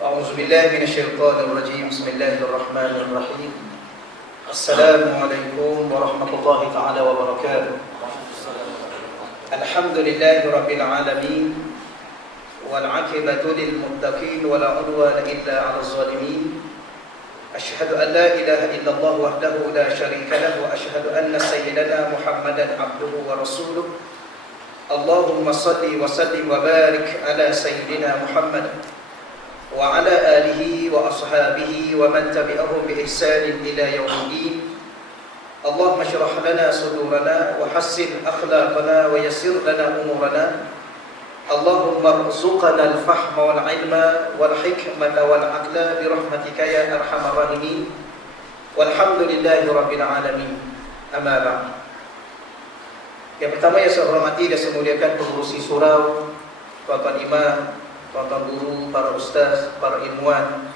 أعوذ بالله من الشيطان الرجيم. بسم الله الرحمن الرحيم. السلام عليكم ورحمة الله تعالى وبركاته. الحمد لله رب العالمين والعاقبة للمتقين ولا عدوان إلا على الظالمين. أشهد أن لا إله إلا الله وحده لا شريك له وأشهد أن سيدنا محمدا عبده ورسوله. اللهم صل وسلم وبارك على سيدنا محمد وعلى آله وأصحابه ومن تبعهم بإحسان إلى يوم الدين. اللهم اشرح لنا صدورنا وحسن أخلاقنا ويسر لنا أمورنا. اللهم ارزقنا الفهم والعلم والحكمة والعقل برحمتك يا أرحم الراحمين. والحمد لله رب العالمين. أما بعد. Yang pertama yang saya hormati dan saya muliakan pengurusi surau, tuan-tuan imam, tuan-tuan guru, para ustaz, para ilmuwan,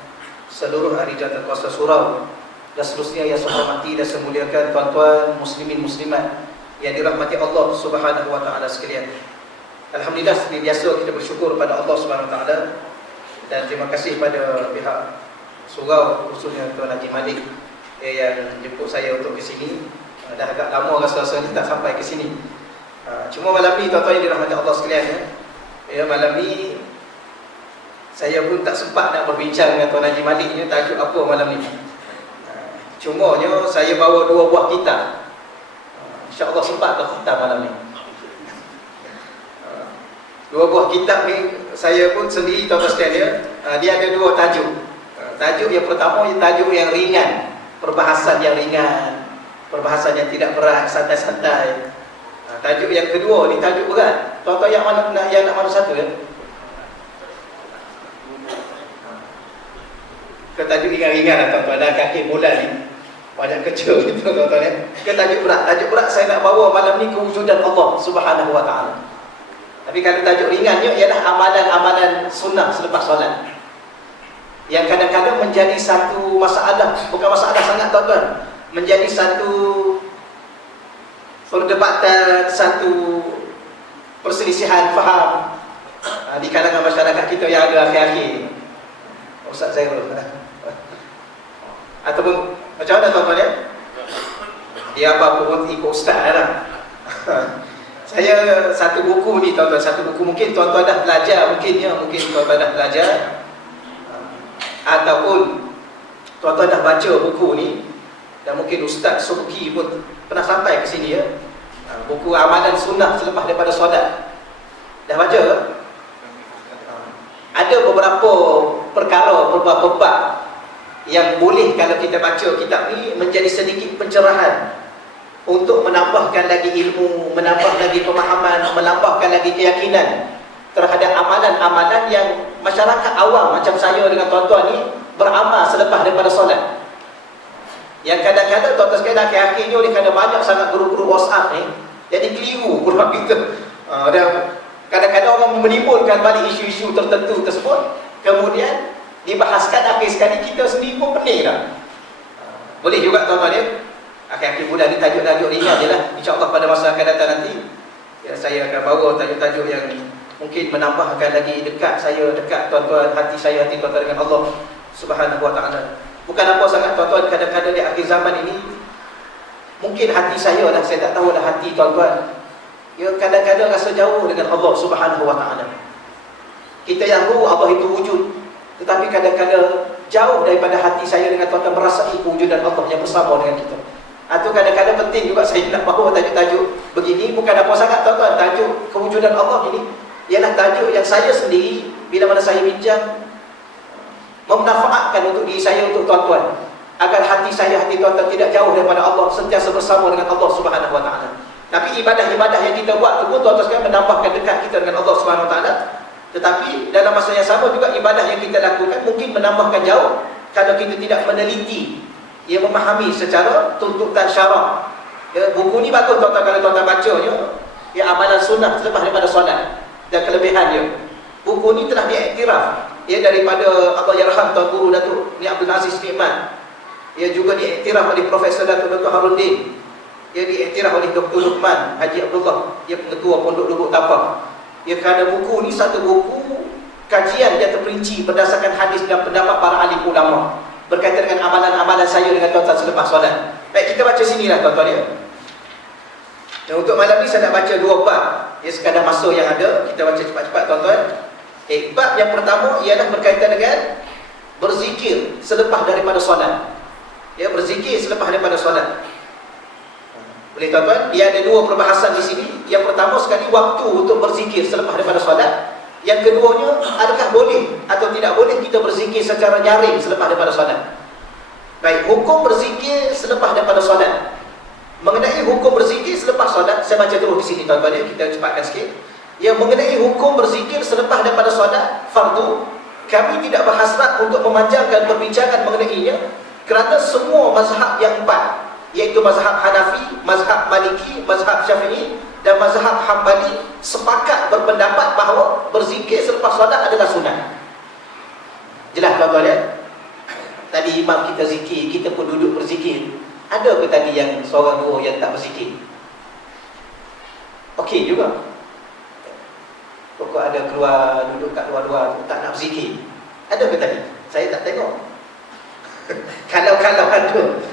seluruh ahli jantan kuasa surau, dan seterusnya yang saya hormati dan saya muliakan tuan-tuan muslimin muslimat yang dirahmati Allah Subhanahu wa taala sekalian. Alhamdulillah, seperti biasa kita bersyukur kepada Allah Subhanahu wa taala dan terima kasih pada pihak surau, khususnya Tuan Haji Malik yang jemput saya untuk ke sini. Dah agak lama rasa-rasanya tak sampai ke sini. Cuma malam ni tuan-tuan yang dirahmati Allah sekalian, malam ni saya pun tak sempat nak berbincang dengan Tuan Haji Malik ni tajuk apa malam ni. Cumanya saya bawa 2 buah kitab. InsyaAllah sempat tak kitab malam ni. 2 buah kitab ni saya pun sendiri tuan-tuan sekalian, dia ada 2 tajuk. Tajuk yang pertama tajuk yang ringan, perbahasan yang ringan, perbahasan yang tidak berat, santai-santai. Tajuk yang kedua ni tajuk berat. Tuan-tuan yang nak mana satu ya? Ke tajuk ringan-ringan lah tuan-tuan, dah kaki bulan ni banyak kecil gitu tuan-tuan ya. Ke tajuk berat. Tajuk berat saya nak bawa malam ni kewujudan Allah Subhanahu wa taala. Tapi kalau tajuk ringannya ialah amalan-amalan sunnah selepas solat, yang kadang-kadang menjadi satu masalah, bukan masalah sangat tuan-tuan, menjadi satu perdebatan, satu perselisihan faham di kalangan masyarakat kita yang ada akhir-akhir. Ustaz Zairul ataupun macam mana tuan-tuan ya? Dia apa pun ikut ustaz lah. Saya satu buku ni tuan-tuan, satu buku mungkin tuan-tuan dah belajar, mungkin tuan-tuan dah belajar ataupun tuan-tuan dah baca buku ni, dan mungkin Ustaz Subki pun pernah sampai ke sini ya. Buku amalan sunnah selepas daripada solat. Dah baca ke? Ada beberapa perkara, beberapa bab yang boleh kalau kita baca kitab ni menjadi sedikit pencerahan untuk menambahkan lagi ilmu, menambah lagi pemahaman, menambahkan lagi keyakinan terhadap amalan-amalan yang masyarakat awam macam saya dengan tuan-tuan ni beramal selepas daripada solat. Yang kadang-kadang tuan-tuan sekalian akhir-akhir ni oleh kerana banyak sangat guru-guru WhatsApp ni, jadi keliru pula kita. Dan kadang-kadang orang menimbulkan balik isu-isu tertentu tersebut, kemudian dibahaskan akhir sekali kita sendiri pun pening dah. Boleh juga tuan-tuan ya. Akhir-akhir bulan ni tajuk-tajuk ringan je lah. InsyaAllah pada masa akan datang nanti ya, saya akan bawa tajuk-tajuk yang mungkin menambahkan lagi dekat saya, dekat tuan-tuan, hati saya, hati tuan-tuan dengan Allah Subhanahu wa ta'ala. Bukan apa sangat tuan-tuan, kadang-kadang di akhir zaman ini mungkin hati saya lah, saya tak tahu lah hati tuan-tuan ya, kadang-kadang rasa jauh dengan Allah Subhanahu wa ta'ala. Kita yang tahu Allah itu wujud, tetapi kadang-kadang jauh daripada hati saya dengan tuan-tuan merasai kewujudan Allah yang bersama dengan kita. Atau kadang-kadang penting juga saya nak bawa tajuk-tajuk begini, bukan apa sangat tuan-tuan, tajuk kewujudan Allah ini ialah tajuk yang saya sendiri bila mana saya bincang memanfaatkan untuk diri saya, untuk tuan-tuan, agar hati saya, hati tuan-tuan tidak jauh daripada Allah, sentiasa bersama dengan Allah Subhanahu wa taala. Tapi ibadah-ibadah yang kita buat tu pun tuan-tuan sekalian menambahkan dekat kita dengan Allah Subhanahu wa taala. Tetapi dalam masa yang sama juga ibadah yang kita lakukan mungkin menambahkan jauh kalau kita tidak meneliti, ia memahami secara tuntutan syarak. Ya, buku ni bagus tuan-tuan kalau tuan-tuan bacanya, ya, amalan sunnah selepas daripada solat dan kelebihan dia. Buku ni telah diiktiraf ya daripada Allahyarham Tuan Guru Datuk Ni Abdul Aziz Nikman. Ia juga diiktiraf oleh Profesor Datuk Dr. Haruddin. Ia diiktiraf oleh Dr. Luqman Haji Abdullah, ia pengetua Pondok Lubuk Tapang. Ya, kerana buku ni satu buku kajian yang terperinci berdasarkan hadis dan pendapat para alim ulama berkaitan dengan amalan-amalan saya dengan tuan-tuan selepas solat. Baik, kita baca sinilah tuan-tuan ya. Dan untuk malam ni saya nak baca 2 bab. Ya, sekadar masa yang ada, kita baca cepat-cepat tuan-tuan. Bab yang pertama ialah berkaitan dengan berzikir selepas daripada solat. Ya, berzikir selepas daripada solat. Boleh tuan-tuan, dia ada 2 perbahasan di sini. Yang pertama sekali, waktu untuk berzikir selepas daripada solat. Yang keduanya, adakah boleh atau tidak boleh kita berzikir secara nyaring selepas daripada solat. Baik, hukum berzikir selepas daripada solat. Mengenai hukum berzikir selepas solat, saya baca terus di sini tuan-tuan ya, kita cepatkan sikit. Yang mengenai hukum berzikir selepas daripada solat fardu, kami tidak berhasrat untuk memanjangkan perbincangan mengenainya, kerana semua mazhab yang 4, iaitu mazhab Hanafi, mazhab Maliki, mazhab Syafi'i dan mazhab Hambali sepakat berpendapat bahawa berzikir selepas solat adalah sunat. Jelas tuan-tuan ya? Tadi imam kita zikir, kita pun duduk berzikir. Ada ke tadi yang seorang dua yang tak berzikir? Okey juga. Pokok ada keluar, duduk kat luar-luar tak nak berzikir. Ada ke tadi? Saya tak tengok. Kalau ada,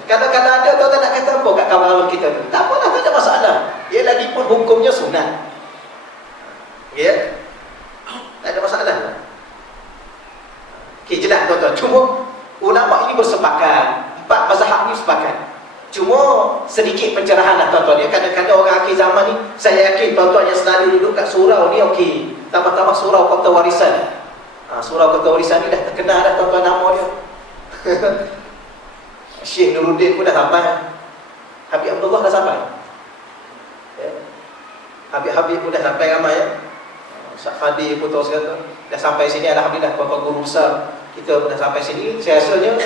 kalau ada, tuan-tuan nak kata apa kat kawan-kawan kita tu? Tak apalah, tak ada masalah. Ia lagi pun hukumnya sunat. Ya? Tak ada masalah. Okey, jelas tuan-tuan. Cuma ulama ini bersepakat, 4 mazhab ni sepakat. Cuma sedikit pencerahan lah tuan-tuan ya. Kadang-kadang orang akhir zaman ni, saya yakin tuan-tuan yang selalu duduk kat surau ni okey. Tambah-tambah surau Kota Warisan. Surau Kota Warisan ni dah terkenal dah tuan-tuan nama dia. Syekh Nuruddin pun dah sampai. Habib Abdullah dah sampai ya. Habib pun dah sampai ramai ya. Ustaz Fadil pun tahu segala dah sampai sini. Alhamdulillah tuan-tuan guru besar kita dah sampai sini. Saya rasanya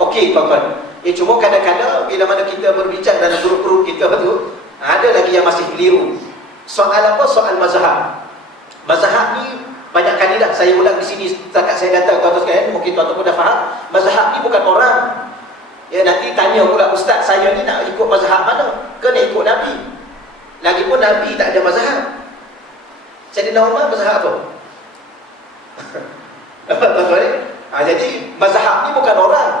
okey tuan-tuan. Cuma kadang-kadang bila mana kita berbincang dalam grup-grup kita tu, ada lagi yang masih keliru. Soal apa? Soal mazhab. Mazhab ni banyak kali dah saya ulang di sini setakat saya datang tuan-tuan sekalian, mungkin tuan-tuan pun dah faham. Mazhab ni bukan orang. Ya, nanti tanya pula ustaz, saya ni nak ikut mazhab mana? Ke nak ikut Nabi? Lagipun Nabi tak ada mazhab. Sayyidina Umar mazhab apa? Apa tuan-tuan? Jadi mazhab ni bukan orang.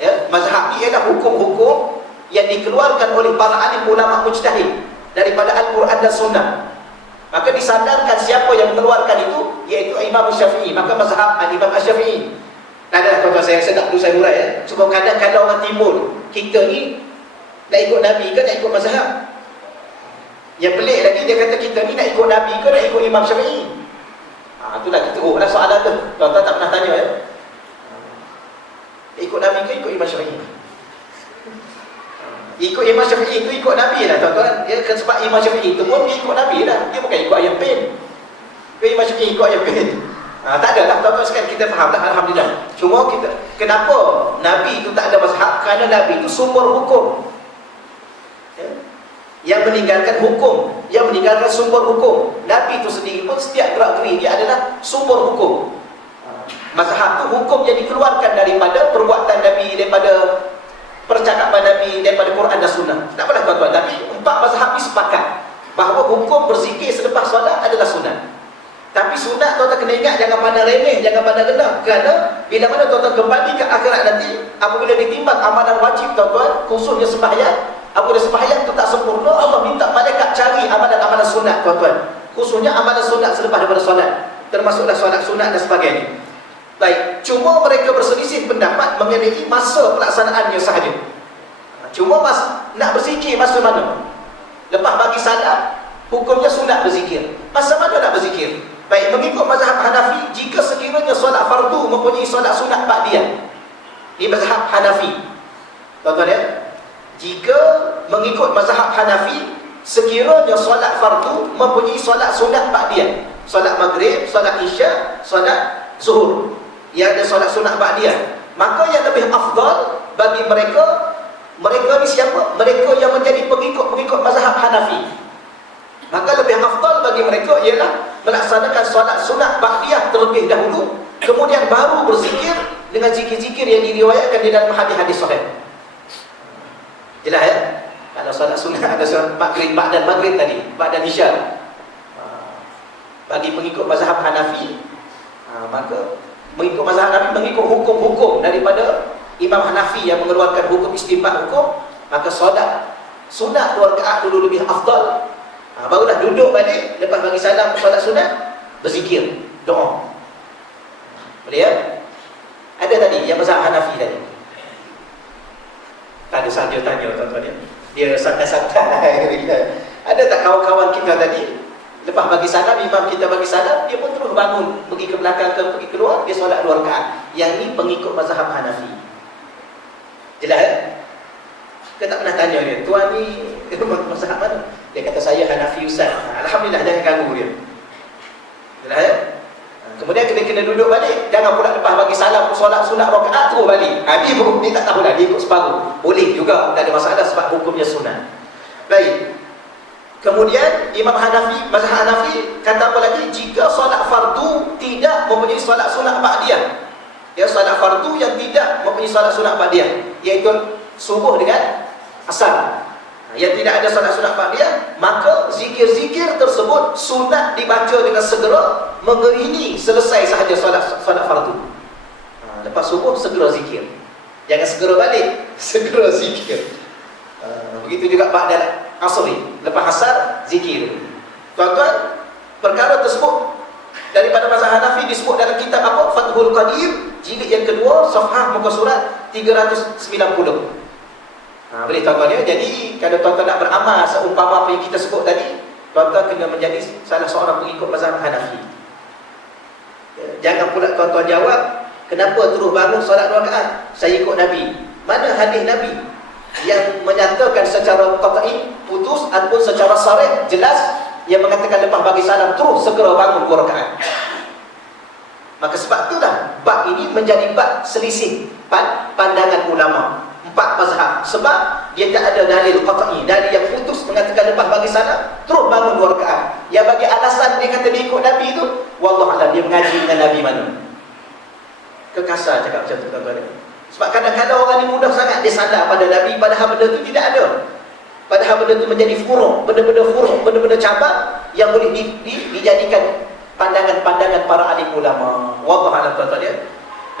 Ya, mazhab ni ialah hukum-hukum yang dikeluarkan oleh para alim ulama mujtahid daripada Al-Quran dan Sunnah. Maka disandarkan siapa yang mengeluarkan itu, iaitu Imam Syafi'i. Maka mazhab Imam Syafi'i. Adalah tuan-tuan, saya rasa tak perlu saya urai ya. Cuma kadang-kadang orang timbul, kita ni nak ikut Nabi ke nak ikut mazhab? Yang pelik lagi, dia kata kita ni nak ikut Nabi ke nak ikut Imam Syafi'i? Itulah kita teruklah soalan tu. Tuan-tuan tak pernah tanya ya. Ikut Nabi ke ikut Imam Syafi'i? Ikut Imam Syafi'i itu ikut Nabi lah tuan-tuan. Dia kan sebab Imam Syafi'i itu pun dia ikut Nabi lah. Dia bukan ikut ayam pen. Imam Syafi'i ikut ayam pen. Tak ada lah tuan-tuan sekalian, kita faham lah alhamdulillah. Cuma kita, kenapa Nabi itu tak ada mazhab? Kerana Nabi itu sumber hukum ya? Yang meninggalkan hukum, yang meninggalkan sumber hukum. Nabi itu sendiri pun setiap gerak-geri dia adalah sumber hukum. Mazhab itu hukum yang dikeluarkan daripada perbuatan Nabi, daripada percakapan Nabi, daripada Quran dan Sunnah. Tak apalah tuan-tuan, tapi 4 mazhab ini sepakat bahawa hukum berzikir selepas solat adalah sunat. Tapi sunat tuan-tuan kena ingat, jangan pandang remeh, jangan pandang rendah. Kerana bila mana tuan-tuan kembali ke akhirat nanti, apabila ditimbang amalan wajib tuan-tuan, khususnya sembahyang, apabila sembahyang itu tak sempurna, Allah minta malaikat cari amalan-amalan sunat tuan-tuan. Khususnya amalan sunat selepas daripada solat, termasuklah solat sunat dan sebagainya. Baik, cuma mereka berselisih pendapat mengenai masa pelaksanaannya sahaja. Cuma nak berzikir masa mana? Lepas bagi salat, hukumnya sunat berzikir. Masa mana nak berzikir? Baik, mengikut mazhab Hanafi, jika sekiranya solat fardu mempunyai solat sunat ba'diyah. Ini mazhab Hanafi. Tuan-tuan ya? Jika mengikut mazhab Hanafi, sekiranya solat fardu mempunyai solat sunat ba'diyah. Solat maghrib, solat isya, solat zuhur. Yang ada solat sunat ba'diyah. Maka yang lebih afdal bagi mereka, mereka ni siapa? Mereka yang menjadi pengikut-pengikut mazhab Hanafi. Maka lebih afdal bagi mereka ialah melaksanakan solat sunat ba'diyah terlebih dahulu, kemudian baru berzikir dengan zikir-zikir yang diriwayatkan di dalam hadis-hadis sahih. Jelas ya? Kalau solat sunat ada solat maghrib, ba'dan maghrib tadi, ba'dan isya. Bagi pengikut mazhab Hanafi, maka mengikut mazhab Hanafi, mengikut hukum-hukum daripada Imam Hanafi yang mengeluarkan hukum istinbat hukum, maka solat sunat 2 rakaat dulu lebih afdal. Barulah duduk balik lepas bagi salam solat sunat, berzikir, doa. Boleh ya? Ada tadi yang mazhab Hanafi tadi. Ada saja tanya tuan-tuan ya. Dia santai-santai. Ada tak kawan-kawan kita tadi lepas bagi salam, imam kita bagi salam, dia pun terus bangun, pergi ke belakang ke pergi keluar, dia solat 2 rakaat. Yang ni pengikut mazhab Hanafi. Jelas ya? Kita tak pernah tanya dia, tuan ni mazhab mana? Dia kata saya Hanafi Ustaz. Alhamdulillah, jangan ganggu dia. Jelas ya? Kemudian kita kena duduk balik. Jangan pula lepas bagi salam solat sunat rakaat terus balik. Dia tak tahulah, dia ikut separuh. Boleh juga, tak ada masalah sebab hukumnya sunat. Baik. Kemudian Imam Hanafi, mazhab Hanafi kata apa lagi? Jika solat fardu tidak mempunyai solat sunat ba'diyah. Ya, solat fardu yang tidak mempunyai solat sunat ba'diyah, iaitu subuh dengan asar. Yang tidak ada solat sunat ba'diyah, maka zikir-zikir tersebut sunat dibaca dengan segera mengiringi selesai sahaja solat fardu. Lepas subuh segera zikir. Jangan segera balik, segera zikir. Begitu juga ba'da asri, lepas asar zikir. Tuan-tuan, perkara tersebut daripada mazhab Hanafi disebut dalam kitab apa? Fathul Qadir, jilid yang kedua, safhah muka surat 390. Boleh tuan-tuan ya. Jadi kalau tuan-tuan nak beramal seumpama apa yang kita sebut tadi, tuan-tuan kena menjadi salah seorang pengikut mazhab Hanafi. Jangan pula tuan-tuan jawab, kenapa terus bangun solat 2 rakaat? Saya ikut Nabi. Mana hadis Nabi yang menyatakan secara qat'i, putus ataupun secara sarih, jelas, yang mengatakan lepas bagi salam terus segera bangun 2 rakaat? Maka sebab itulah bab ini menjadi bab selisih pandangan ulama 4 mazhab, sebab dia tak ada dalil qat'i, dalil yang putus mengatakan lepas bagi salam terus bangun 2 rakaat. Yang bagi alasan dia kata dia ikut Nabi itu, wallahualam dia mengaji dengan Nabi mana. Kekasar cakap macam tu tuan-tuan. Sebab kadang-kadang orang ni mudah sangat dia salah pada Nabi, padahal benda tu tidak ada. Padahal benda tu menjadi furuk, benda-benda furuk, benda-benda cabang yang boleh dijadikan pandangan-pandangan para alim ulama. Wallahualam tuan-tuan ya.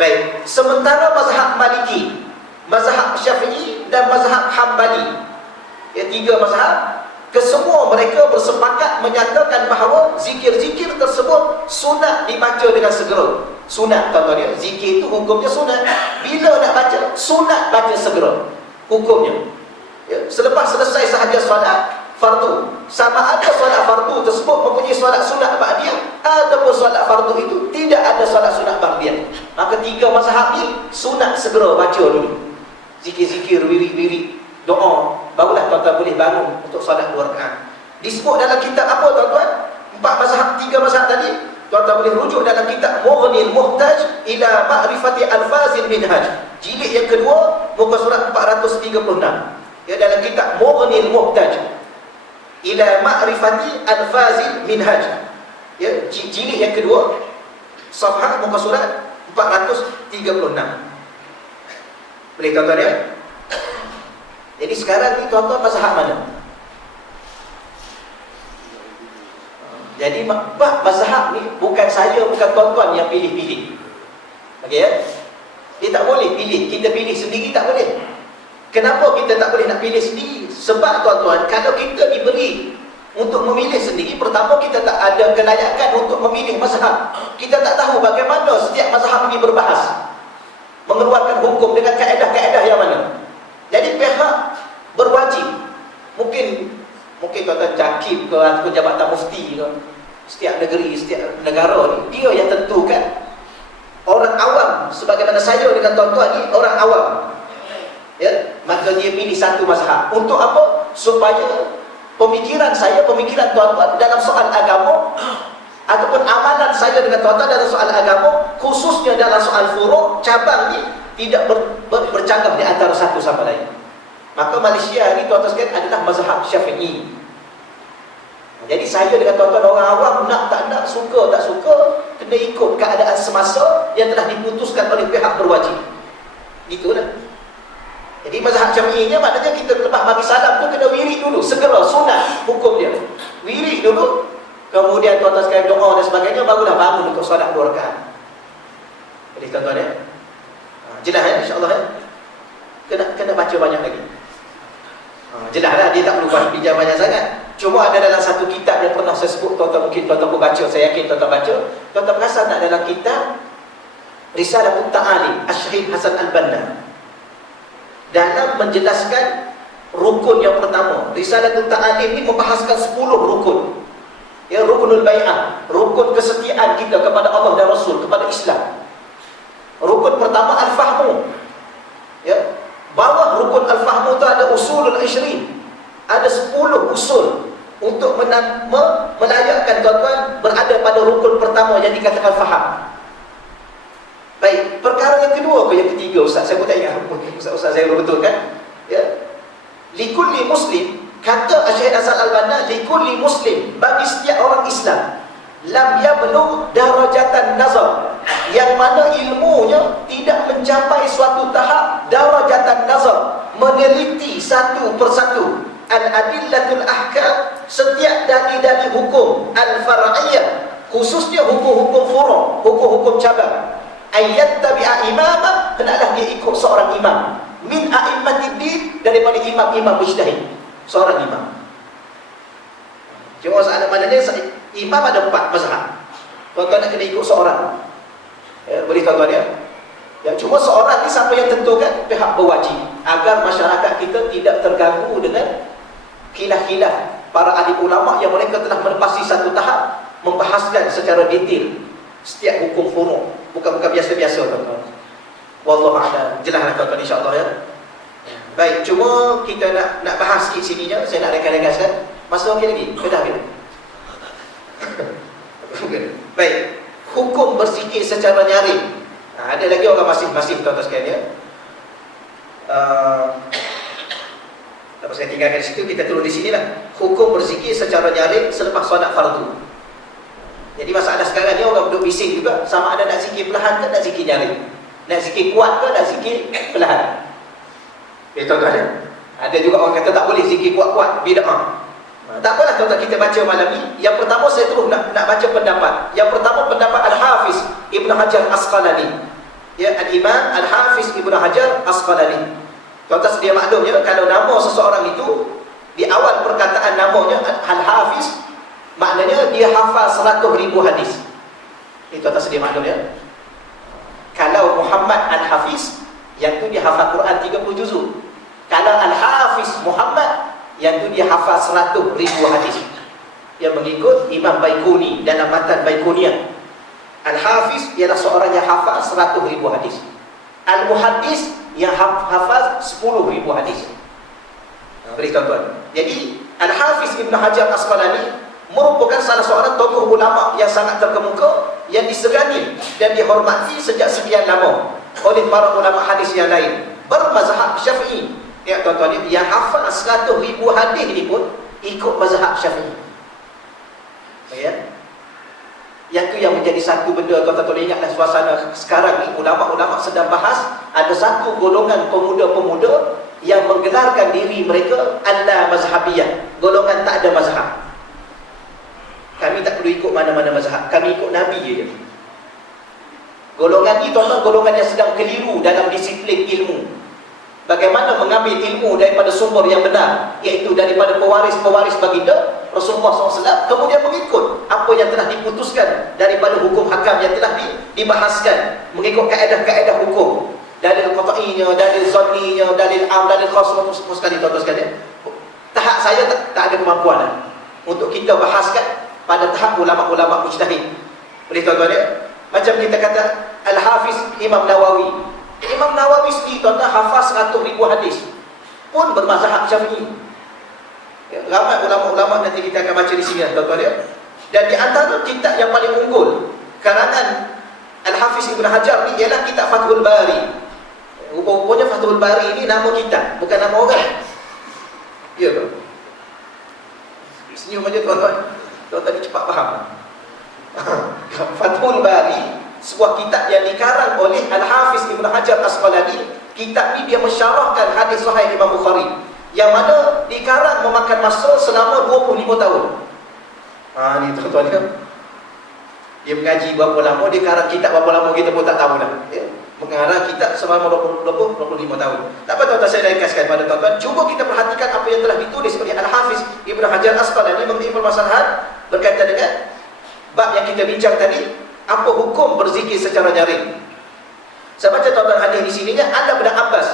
Baik, sementara mazhab Maliki, mazhab Syafi'i dan mazhab Hambali, ya, 3 mazhab, kesemua mereka bersepakat menyatakan bahawa zikir-zikir tersebut sunat dibaca dengan segera. Sunat tuan-tuan ya, zikir itu hukumnya sunat. Bila nak baca, sunat baca segera hukumnya. Ya, selepas selesai sahaja solat fardu, sama ada solat fardu tersebut mempunyai solat sunat ba'diyah ataupun solat fardu itu tidak ada solat sunat ba'diyah, maka 3 mazhab ni sunat segera baca dulu. Zikir-zikir, wirid-wirid, doa, barulah tuan-tuan boleh bangun untuk solat 2 rakaat. Disebut dalam kitab apa tuan-tuan? 4 mazhab, 3 mazhab tadi, tuan-tuan boleh rujuk dalam kitab Mughnil Muhtaj ila Ma'rifati Alfazil Minhaj, jilid yang kedua, muka surat 436. Ya, dalam kitab Mughnil Muhtaj ila Ma'rifati Alfazil Minhaj, ya, jilid yang kedua, safhah muka surat 436. Boleh tuan-tuan ya? Jadi sekarang ni tuan-tuan mazhab mana? Jadi mazhab ni bukan saya, bukan tuan-tuan yang pilih-pilih. Okey ya? Dia tak boleh pilih, kita pilih sendiri tak boleh. Kenapa kita tak boleh nak pilih sendiri? Sebab tuan-tuan, kalau kita diberi untuk memilih sendiri, pertama kita tak ada kelayakan untuk memilih mazhab. Kita tak tahu bagaimana setiap mazhab ini berbahas, mengeluarkan hukum dengan kaedah-kaedah yang mana. Jadi pihak berwajib, mungkin tuan-tuan JAKIM ke ataupun Jabatan Mufti ke, setiap negeri, setiap negara ni, dia yang tentukan. Orang awam, sebagaimana saya dengan tuan-tuan ni orang awam, ya, maka dia pilih satu mazhab. Untuk apa? Supaya pemikiran saya, pemikiran tuan-tuan dalam soal agama, ataupun amalan saya dengan tuan-tuan dalam soal agama, khususnya dalam soal furuk, cabang ni, tidak bercanggah di antara satu sama lain. Maka Malaysia ni tuan-tuan sekalian adalah mazhab Syafi'i. Jadi saya dengan tuan-tuan orang awam, nak tak nak, suka tak suka, kena ikut keadaan semasa yang telah diputuskan oleh pihak berwajib. Itulah. Jadi mazhab Syafi'inya maknanya kita lepas bagi salam tu kena wirid dulu, segera, sunat hukum dia. Wirid dulu, kemudian tuan-tuan sekalian doa dan sebagainya, barulah bangun untuk solat 2 rakaat. Jadi tuan-tuan ya, jelas ya insya-Allah ya. Kena baca banyak lagi. Jelas lah, dia tak perlu pinjam banyak sangat. Cuma ada dalam satu kitab yang pernah saya sebut, tuan-tuan mungkin tuan-tuan pun baca, saya yakin tuan-tuan baca. Tuan-tuan perasan tak dalam kitab Risalatut Ta'alim Asy-Syekh Hasan Al-Banna, dalam menjelaskan rukun yang pertama. Risalatut Ta'alim ini membahaskan 10 rukun. Ya, rukunul bai'ah, rukun kesetiaan kita kepada Allah dan Rasul, kepada Islam. Rukun pertama al-fahmu. Ya, bawah rukun al-fahmu itu ada usulul 20. Ada 10 usul untuk melayakkan tuan-tuan berada pada rukun pertama yang dikatakan faham. Baik, perkara yang kedua ke yang ketiga Ustaz, saya pun tak ingat. Ustaz saya betul kan? Ya. Likulli muslim, kata Syekh Hasan Al-Banna, likulli muslim, bagi setiap orang Islam, lam yablugh darajatan nazar, yang mana ilmunya tidak mencapai suatu tahap darajatan nazar, meneliti satu persatu al-adillatul ahkam, setiap dalil-dalil hukum al-far'iyah, khususnya hukum-hukum furu', hukum-hukum cabang. Ayat tabi'a imamah, hendaklah dia ikut seorang imam min a'immatid din, daripada imam-imam mujtahid, seorang imam. Cuma soalan maknanya imam ada 4 mazhab. Tuan-tuan nak kena ikut seorang. Ya, boleh tuan-tuan ya? Ya, cuma seorang ni siapa yang tentukan? Pihak berwajib, agar masyarakat kita tidak terganggu dengan khilaf-khilaf para ahli ulama yang mereka telah melepasi satu tahap membahaskan secara detail setiap hukum furu', bukan biasa-biasa tuan-tuan. Wallahu a'lam. Jelaslah tuan-tuan insya-Allah ya. Baik, cuma kita nak bahas sikit sininya, saya nak rekan-rekan. Masa okey lagi? Ke dah ke? Baik, hukum berzikir secara nyaring. Ada lagi orang masih tuan-tuan sekalian ya. Lepas saya tinggalkan di situ, kita turun di sinilah. Hukum berzikir secara nyaring selepas solat fardu. Jadi masalah sekarang ni orang duduk bising juga, sama ada nak zikir perlahan ke nak zikir nyaring, nak zikir kuat ke nak zikir perlahan. Tuan-tuan ya? Ada juga orang kata tak boleh zikir kuat-kuat, bid'ah. Tak apalah tuan-tuan, kita baca malam ni. Yang pertama saya terus nak baca pendapat. Yang pertama pendapat Al-Hafiz Ibn Hajar Asqalani. Ya, Al-Imam Al-Hafiz Ibn Hajar Asqalani. Tuan-tuan sedia maklum ya, kalau nama seseorang itu di awal perkataan namanya Al-Hafiz, maknanya dia hafal 100,000 hadis. Itu tuan-tuan sedia maklum ya. Kalau Muhammad Al-Hafiz, yang tu dia hafal Quran 30 juzuk. Kalau Al-Hafiz Muhammad, yang tu dia hafal 100,000 hadis. Yang mengikut Imam Baikuni dalam matan Baikuniyah. Al-Hafiz ialah seorang yang hafal 100,000 hadis. Al-Muhaddis yang hafal 10,000 hadis. Beri tuan-tuan. Jadi Al-Hafiz Ibn Hajar Asqalani merupakan salah seorang tokoh ulama yang sangat terkemuka, yang disegani dan dihormati sejak sekian lama oleh para ulama hadis yang lain bermazhab Syafi'i. Ya tuan-tuan, yang hafal 100,000 hadis ini pun ikut mazhab Syafi'i. Ya. Yang tu yang menjadi satu benda, tuan-tuan ingatlah suasana sekarang ni, ulama-ulama sedang bahas ada satu golongan pemuda-pemuda yang menggelarkan diri mereka alla mazhabiyah, golongan tak ada mazhab. Kami tak perlu ikut mana-mana mazhab, kami ikut Nabi je. Golongan ni tuan-tuan, golongan yang sedang keliru dalam disiplin ilmu. Bagaimana mengambil ilmu daripada sumber yang benar, iaitu daripada pewaris-pewaris baginda Rasulullah SAW, kemudian mengikut apa yang telah diputuskan daripada hukum hakam yang telah dibahaskan, mengikut kaedah-kaedah hukum, dalil qat'inya, dalil zanninya, dalil am, dalil khas, semua sekali tuan-tuan sekalian. Tahap saya tak ada kemampuan untuk kita bahaskan pada tahap ulama-ulama mujtahid. Boleh tuan-tuan ya? Macam kita kata Al-Hafiz Imam Nawawi. Imam Nawawi sendiri tuan-tuan hafaz 100,000 hadis, pun bermazhab Syafi'i. Ya, ramai ulama-ulama nanti kita akan baca di sini tuan-tuan ya. Dan di antara kitab yang paling unggul karangan Al-Hafiz Ibn Hajar ni ialah kitab Fathul Bari. Rupanya Fathul Bari ini nama kitab, bukan nama orang. Ya ke? Senyum aja tuan-tuan. Tuan-tuan ni cepat faham. Fathul Bari, sebuah kitab yang dikarang oleh Al-Hafiz Ibn Hajar Asqalani. Kitab ni dia mensyarahkan hadis sahih Imam Bukhari, yang mana dikarang memakan masa selama 25 tahun. Ni tuan-tuan ya. Dia mengaji berapa lama, dia karang kitab berapa lama kita pun tak tahu dah. Ya. Mengarang kitab selama 25 tahun. Tak apa tuan-tuan, saya ringkaskan pada tuan-tuan. Cuba kita perhatikan apa yang telah ditulis oleh Al-Hafiz Ibn Hajar Asqalani mengenai permasalahan berkaitan dengan bab yang kita bincang tadi, apa hukum berzikir secara nyaring. Saya baca tuan-tuan hadis di sininya, ada Ibn Abbas,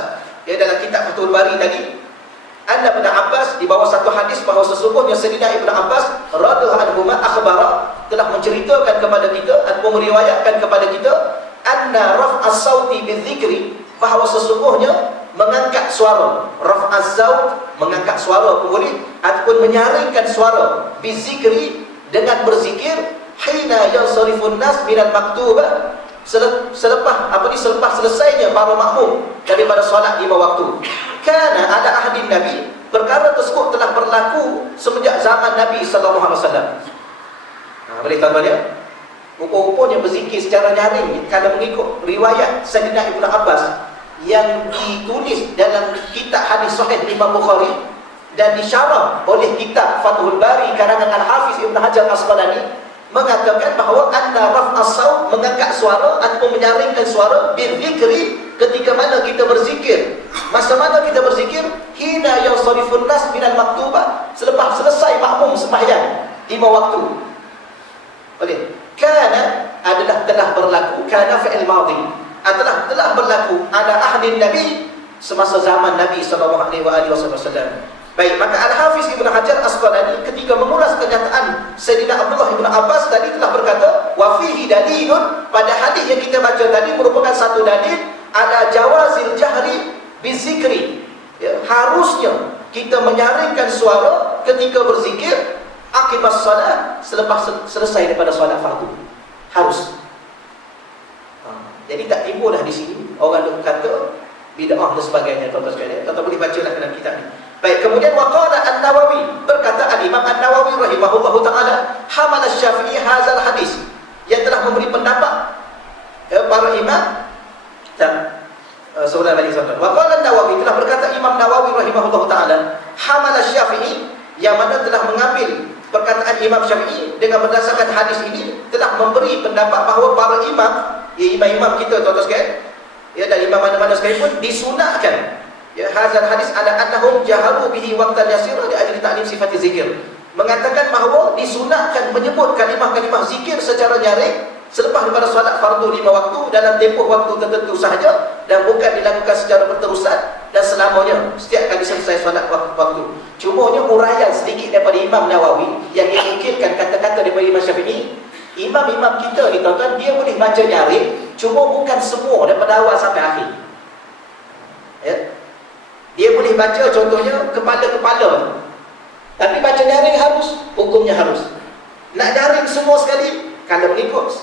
ya, dalam kitab Fathul Bari tadi, ada Ibn Abbas di bawah satu hadis bahawa sesungguhnya Sayyidina Ibn Abbas radhiyallahu anhu akhbara, telah menceritakan kepada kita atau meriwayatkan kepada kita, anna raf'as sauti bidzikri, bahawa sesungguhnya mengangkat suara, raf'az saut, mengangkat suara pun boleh, ataupun menyaringkan suara, bizikri, dengan berzikir, hina yansarifun nas minal maktubah, selepas selesainya para makmum daripada solat 5 waktu. Karena ada ahdi Nabi, perkara tersebut telah berlaku semenjak zaman Nabi sallallahu alaihi wasallam. Boleh tuan-tuan ya? Rupa-rupanya berzikir secara nyaring kalau mengikut riwayat Sayyidina Ibn Abbas yang ditulis dalam kitab hadis sahih Imam Bukhari dan disyarah oleh kitab Fathul Bari karangan Al-Hafiz Ibn Hajar Asqalani, mengatakan bahawa anna raf'as saut, mengangkat suara ataupun menyaringkan suara, bidzikri, ketika mana kita berzikir. Masa mana kita berzikir? Hina yansarifun nas minal maktubah, selepas selesai makmum sembahyang 5 waktu. Boleh. Kana adalah telah berlaku, kana fi'il madhi, adalah telah berlaku ala ahdi Nabi, semasa zaman Nabi sallallahu alaihi wasallam. Baik, maka Al-Hafiz Ibn Hajar Asqalani ketika mengulas kenyataan Sayyidina Abdullah Ibn Abbas tadi telah berkata, wa fihi dalilun, pada hadis yang kita baca tadi merupakan satu dalil ala jawazil jahri bizikri, ya, harusnya kita menyaringkan suara ketika berzikir akibat salat, selepas selesai daripada solat fardu. Harus. Jadi tak timbullah di sini orang yang kata bid'ah dan sebagainya, tuan-tuan sekalian. Tuan-tuan boleh bacalah dalam kitab ni. Baik, kemudian waqala An-Nawawi, berkata Al-Imam An-Nawawi rahimahullahu taala, hamal Asy-Syafi'i hadzal hadis, yang telah memberi pendapat para imam. Saudara balik tuan-tuan. Waqala An-Nawawi, telah berkata Imam Nawawi rahimahullahu taala, hamal Asy-Syafi'i, yang mana telah mengambil perkataan Imam Syafi'i dengan berdasarkan hadis ini, telah memberi pendapat bahawa para imam, ya, imam-imam kita tuan-tuan sekalian, ya, dan imam mana-mana sekalian pun disunatkan, ya, hazal hadis ala annahum jaharu bihi waqtan yasira li ajli ta'lim sifat zikir, mengatakan bahawa disunatkan menyebut kalimah-kalimah zikir secara nyaring selepas daripada solat fardu 5 waktu dalam tempoh waktu tertentu sahaja, dan bukan dilakukan secara berterusan dan selamanya setiap kali selesai solat waktu. Cumanya uraian sedikit daripada Imam Nawawi yang mengukilkan kata-kata daripada Imam Syafi'i. Imam-imam kita ni tuan-tuan, dia boleh baca nyaring, cuma bukan semua daripada awal sampai akhir, ya. Dia boleh baca contohnya kepala-kepala, tapi baca nyaring harus, hukumnya harus. Nak nyaring semua sekali, kalau mengikut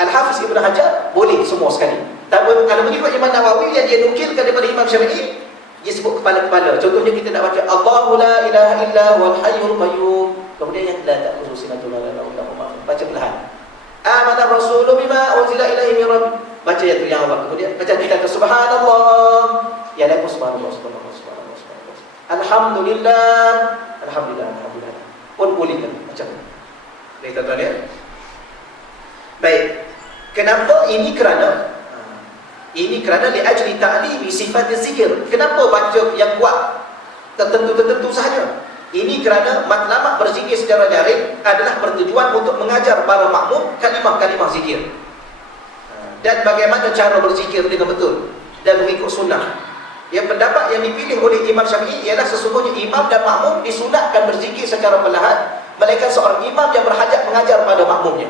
Al-Hafiz Ibn Hajar, boleh semua sekali. Tapi kalau mengikut Imam Nawawi yang dia nukilkan daripada Imam Syafi'i, dia sebut kepala-kepala. Contohnya kita nak baca Allahu la ilaha illa huwal hayyul qayyum, kemudian yang la ta'khudhuhu sinatun wa la nawm, baca perlahan. Amana rasulu bima unzila ilaihi min rabbih, baca yang tu yang awal. Kemudian baca kita subhanallah, ya la subhanallah, subhanallah, subhanallah, subhanallah, alhamdulillah, alhamdulillah, alhamdulillah, pun boleh kan macam ni. Baik tuan-tuan ya. Baik, kenapa ini? Kerana li ajli ta'limi sifat zikir. Kenapa baca yang kuat tertentu sahaja? Ini kerana matlamat berzikir secara nyaring adalah bertujuan untuk mengajar para makmum kalimah-kalimah zikir, dan bagaimana cara berzikir dengan betul dan mengikut sunnah. Yang pendapat yang dipilih oleh Imam Syafi'i ialah sesungguhnya imam dan makmum disunatkan berzikir secara perlahan, melainkan seorang imam yang berhajat mengajar pada makmumnya.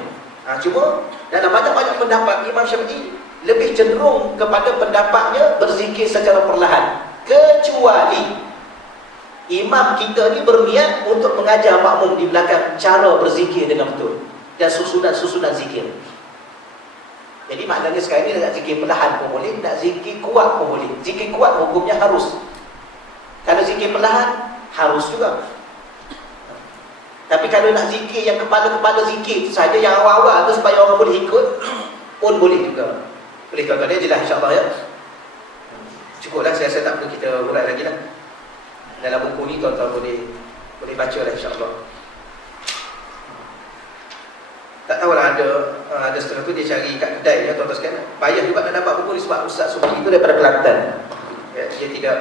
Cuma dalam banyak-banyak pendapat, Imam Syafi'i lebih cenderung kepada pendapatnya berzikir secara perlahan, kecuali imam kita ni berniat untuk mengajar makmum di belakang cara berzikir dengan betul dan susunan zikir. Jadi maknanya sekarang ni nak zikir perlahan pun boleh, nak zikir kuat pun boleh. Zikir kuat hukumnya harus. Kalau zikir perlahan harus juga. Tapi kalau nak zikir yang kepala-kepala zikir saja, yang awal-awal tu supaya orang boleh ikut, pun boleh juga. Boleh tuan-tuan, dia jelas insya-Allah ya. Cukuplah, saya rasa tak perlu kita urai lagi lah. Dalam buku ni tuan-tuan boleh baca lah insya-Allah. tahulah ada setengah tu dia cari kat kedai ya, tuan-tuan sekalian. Payah juga nak dapat buku ni sebab Ustaz Sufi itu daripada Kelantan. Ya, dia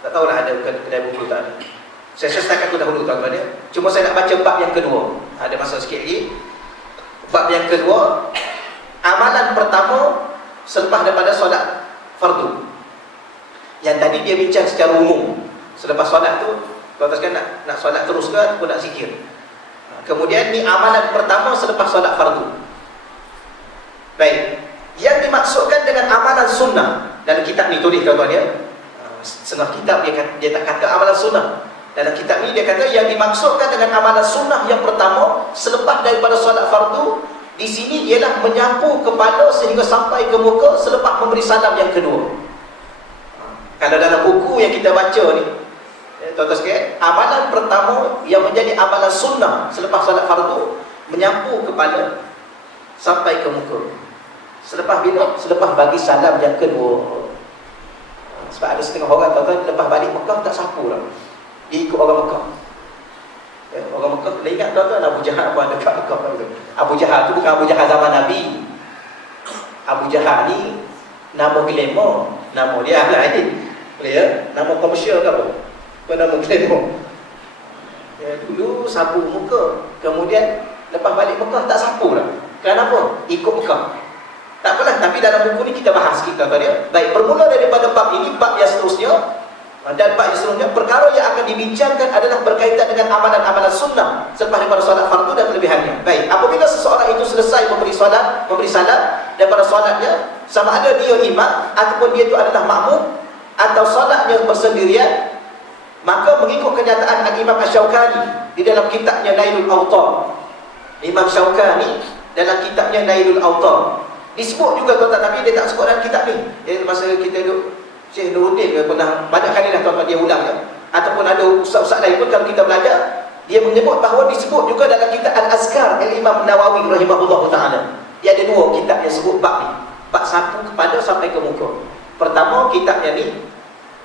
tak tahulah ada kedai buku tak ada. Saya setakat tu dahulu tuan-tuan ya. Cuma saya nak baca bab yang kedua. Ada masa sikit lagi. Bab yang kedua, amalan pertama selepas daripada solat fardu. Yang tadi dia bincang secara umum. Selepas solat tu, tuan-tuan sekalian nak solat terus ke ataupun nak zikir. Kemudian ni amalan pertama selepas solat fardu. Baik. Yang dimaksudkan dengan amalan sunnah dalam kitab ni tulis tuan-tuan ya. Setengah kitab dia tak kata amalan sunnah. Dalam kitab ni dia kata yang dimaksudkan dengan amalan sunnah yang pertama selepas daripada solat fardu di sini ialah menyapu kepala sehingga sampai ke muka selepas memberi salam yang kedua. Kalau dalam buku yang kita baca ni, tuan-tuan sekalian, amalan pertama yang menjadi amalan sunnah selepas solat fardu menyapu kepala sampai ke muka. Selepas bila? Selepas bagi salam yang kedua. Sebab ada setengah orang tuan-tuan lepas balik Mekah tak sapu lah. Dia ikut orang Mekah. Orang Mekah, boleh ingat tuan-tuan Abu Jahal pun ada kat Mekah. Abu Jahal tu bukan Abu Jahal zaman Nabi. Abu Jahal ni nama glamour, nama dia lain. Boleh ya? Nama komersial ke apa? Bukan nama glamour. Ya, dulu sapu muka, kemudian lepas balik Mekah tak sapu lah. Kenapa? Ikut Mekah. Tak apalah, tapi dalam buku ni kita bahas kita tuan ya. Baik, bermula daripada bab ini, bab yang seterusnya dan bab yang seterusnya, perkara yang akan dibincangkan adalah berkaitan dengan amalan-amalan sunnah selepas daripada solat fardu dan kelebihannya. Baik, apabila seseorang itu selesai memberi salam daripada solatnya, sama ada dia imam ataupun dia itu adalah makmum atau solatnya bersendirian, maka mengikut kenyataan Imam Asy-Syaukani di dalam kitabnya Nailul Awtar. Imam Syaukani dalam kitabnya Nailul Awtar disebut juga tuan-tuan, tapi dia tak sebut dalam kitab ni. Dia masa kita duduk Syekh Nuruddin pernah banyak kali dah tuan-tuan dia ulang ya. Ataupun ada ustaz-ustaz lain pun kalau kita belajar, dia menyebut bahawa disebut juga dalam kitab Al-Azkar Al-Imam Nawawi rahimahullahu taala. Dia ada dua kitab yang sebut bab ni. Bab sapu kepada sampai ke muka. Pertama kitabnya ni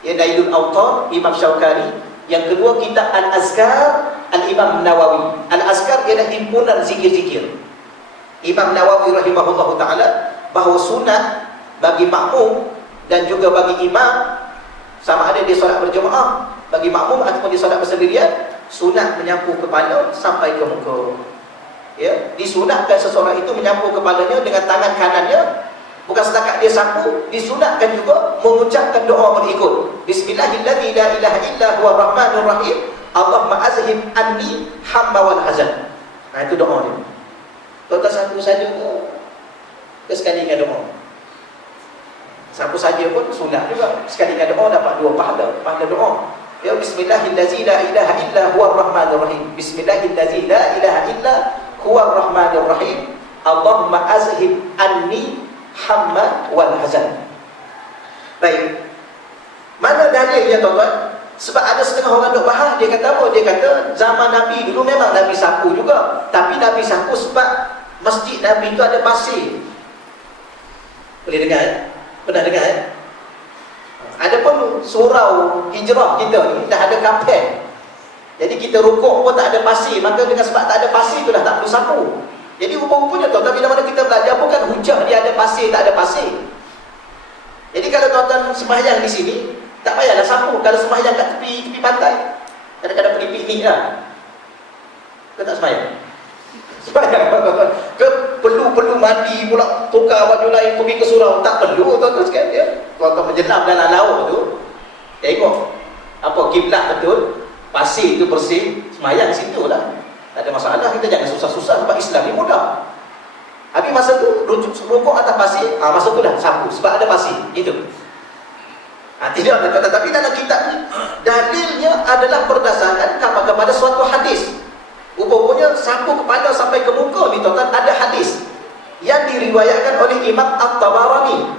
ya Nailul Awtar Imam Syaukani. Yang kedua kitab Al-Azkar Al-Imam Nawawi. Al-Azkar ialah himpunan zikir-zikir. Imam Nawawi rahimahullahu taala bahawa sunat bagi makmum dan juga bagi imam, sama ada dia solat berjemaah, bagi makmum ataupun dia solat bersendirian, sunat menyapu kepala sampai ke muka. Ya, disunatkan seseorang itu menyapu kepalanya dengan tangan kanannya. Bukan setakat dia sapu, disunatkan juga mengucapkan doa berikut. Bismillahirrahmanirrahim, la ilaha illa huwa rahmanur rahim, Allahumma azhib anni hamma wal hazan. Nah, itu doa dia. Tuan-tuan sapu saja ke sekali dengan doa. Sapu saja pun sunat juga. Sekali dengan doa dapat dua pahala doa. Ya bismillahirrahmanirrahim, la ilaha illa huwa rahmanur rahim. Bismillahirrahmanirrahim, la ilaha illa huwa rahmanur rahim, Allahumma azhib anni hamma wal hazan. Baik. Mana dalilnya tuan-tuan? Sebab ada setengah orang duk bahas, dia kata apa? Dia kata zaman Nabi dulu memang Nabi sapu juga, tapi Nabi sapu sebab masjid Nabi itu ada pasir. Boleh dengar? Pernah dengar? Adapun surau hijrah kita ni dah ada kapel. Jadi kita rukuk pun tak ada pasir, maka dengan sebab tak ada pasir itulah tak perlu sapu. Jadi rupa-rupanya tuan-tuan bila mana kita belajar bukan hujah dia ada pasir tak ada pasir. Jadi kalau tuan-tuan sembahyang di sini, tak payahlah sapu. Kalau sembahyang kat tepi pantai, kadang-kadang pergi piknik lah, ke tak sembahyang? Sembahyang tuan-tuan. Ke perlu mandi pula, tukar baju lain pergi ke surau? Tak perlu tuan-tuan sekalian ya. Tuan-tuan menjelam dalam laut tu, tengok apa kiblat betul, pasir tu bersih, sembahyang situ lah. Tak ada masalah, kita jangan susah-susah sebab Islam ni mudah. Habis masa tu rukuk atas pasir, masa tu dah sapu sebab ada pasir, gitu. Tidak ada kata, tapi dalam kitab ni dalilnya adalah berdasarkan kepada suatu hadis. Rupanya sapu kepala sampai ke muka ni tuan-tuan ada hadis yang diriwayatkan oleh Imam At-Tabarani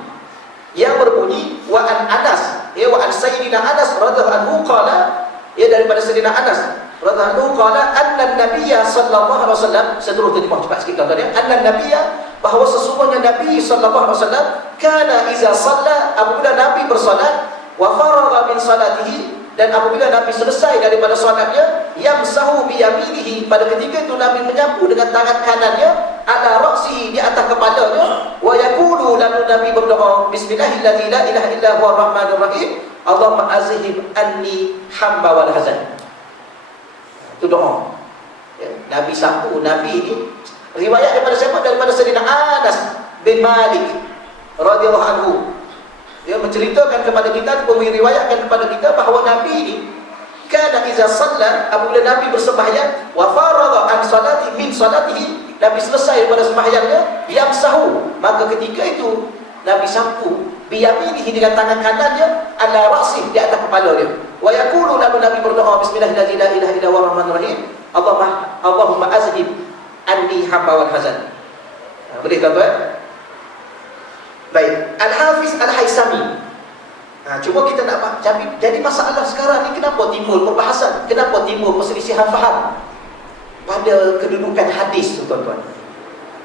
yang berbunyi wa an Anas, wa an Sayyidina Anas radhiyallahu anhu qala, daripada Sayyidina Anas radhiyallahu anhu qala anna nabiyya sallallahu alaihi wasallam, seterus terjemah cepat sikit tuan-tuan ya, anna nabiyya, bahawa sesungguhnya Nabi sallallahu alaihi wasallam kana iza shalla, apabila Nabi bersolat, wa faragha min salatihi, dan apabila Nabi selesai daripada solatnya, yamsahu bi yaminihi, pada ketika itu Nabi menyapu dengan tangan kanannya ala ra'sihi, di atas kepalanya, wa yaqulu, lalu Nabi berdoa, bismillahilladzi la ilaha illa huwa rahmanur rahim, Allahumma azhib anni hamba wal hazan. Itu doa. Ya, Nabi sapu, Nabi ini riwayat daripada siapa? Daripada Sayyidina Anas bin Malik radhiyallahu anhu. Dia menceritakan kepada kita, meriwayatkan kepada kita bahawa Nabi ini kana iza shalla, apabila Nabi bersembahyang, wa faragha an salati min salatihi, Nabi selesai daripada sembahyangnya, yamsahu, maka ketika itu Nabi sapu biyaminihi, dengan tangan kanannya, ala ra'sih, di atas kepala dia. Wa yaqulu, lalu Nabi berdoa, bismillahirrahmanirrahim, la ilaha illa huwa rahmanur rahim, Allahumma azhib anni hamba wal hazan. Boleh tuan-tuan? Baik, Al-Hafiz Al-Haisami. Cuma kita nak jadi masalah sekarang ni, kenapa timbul perbahasan? Kenapa timbul perselisihan faham pada kedudukan hadis tu, tuan-tuan?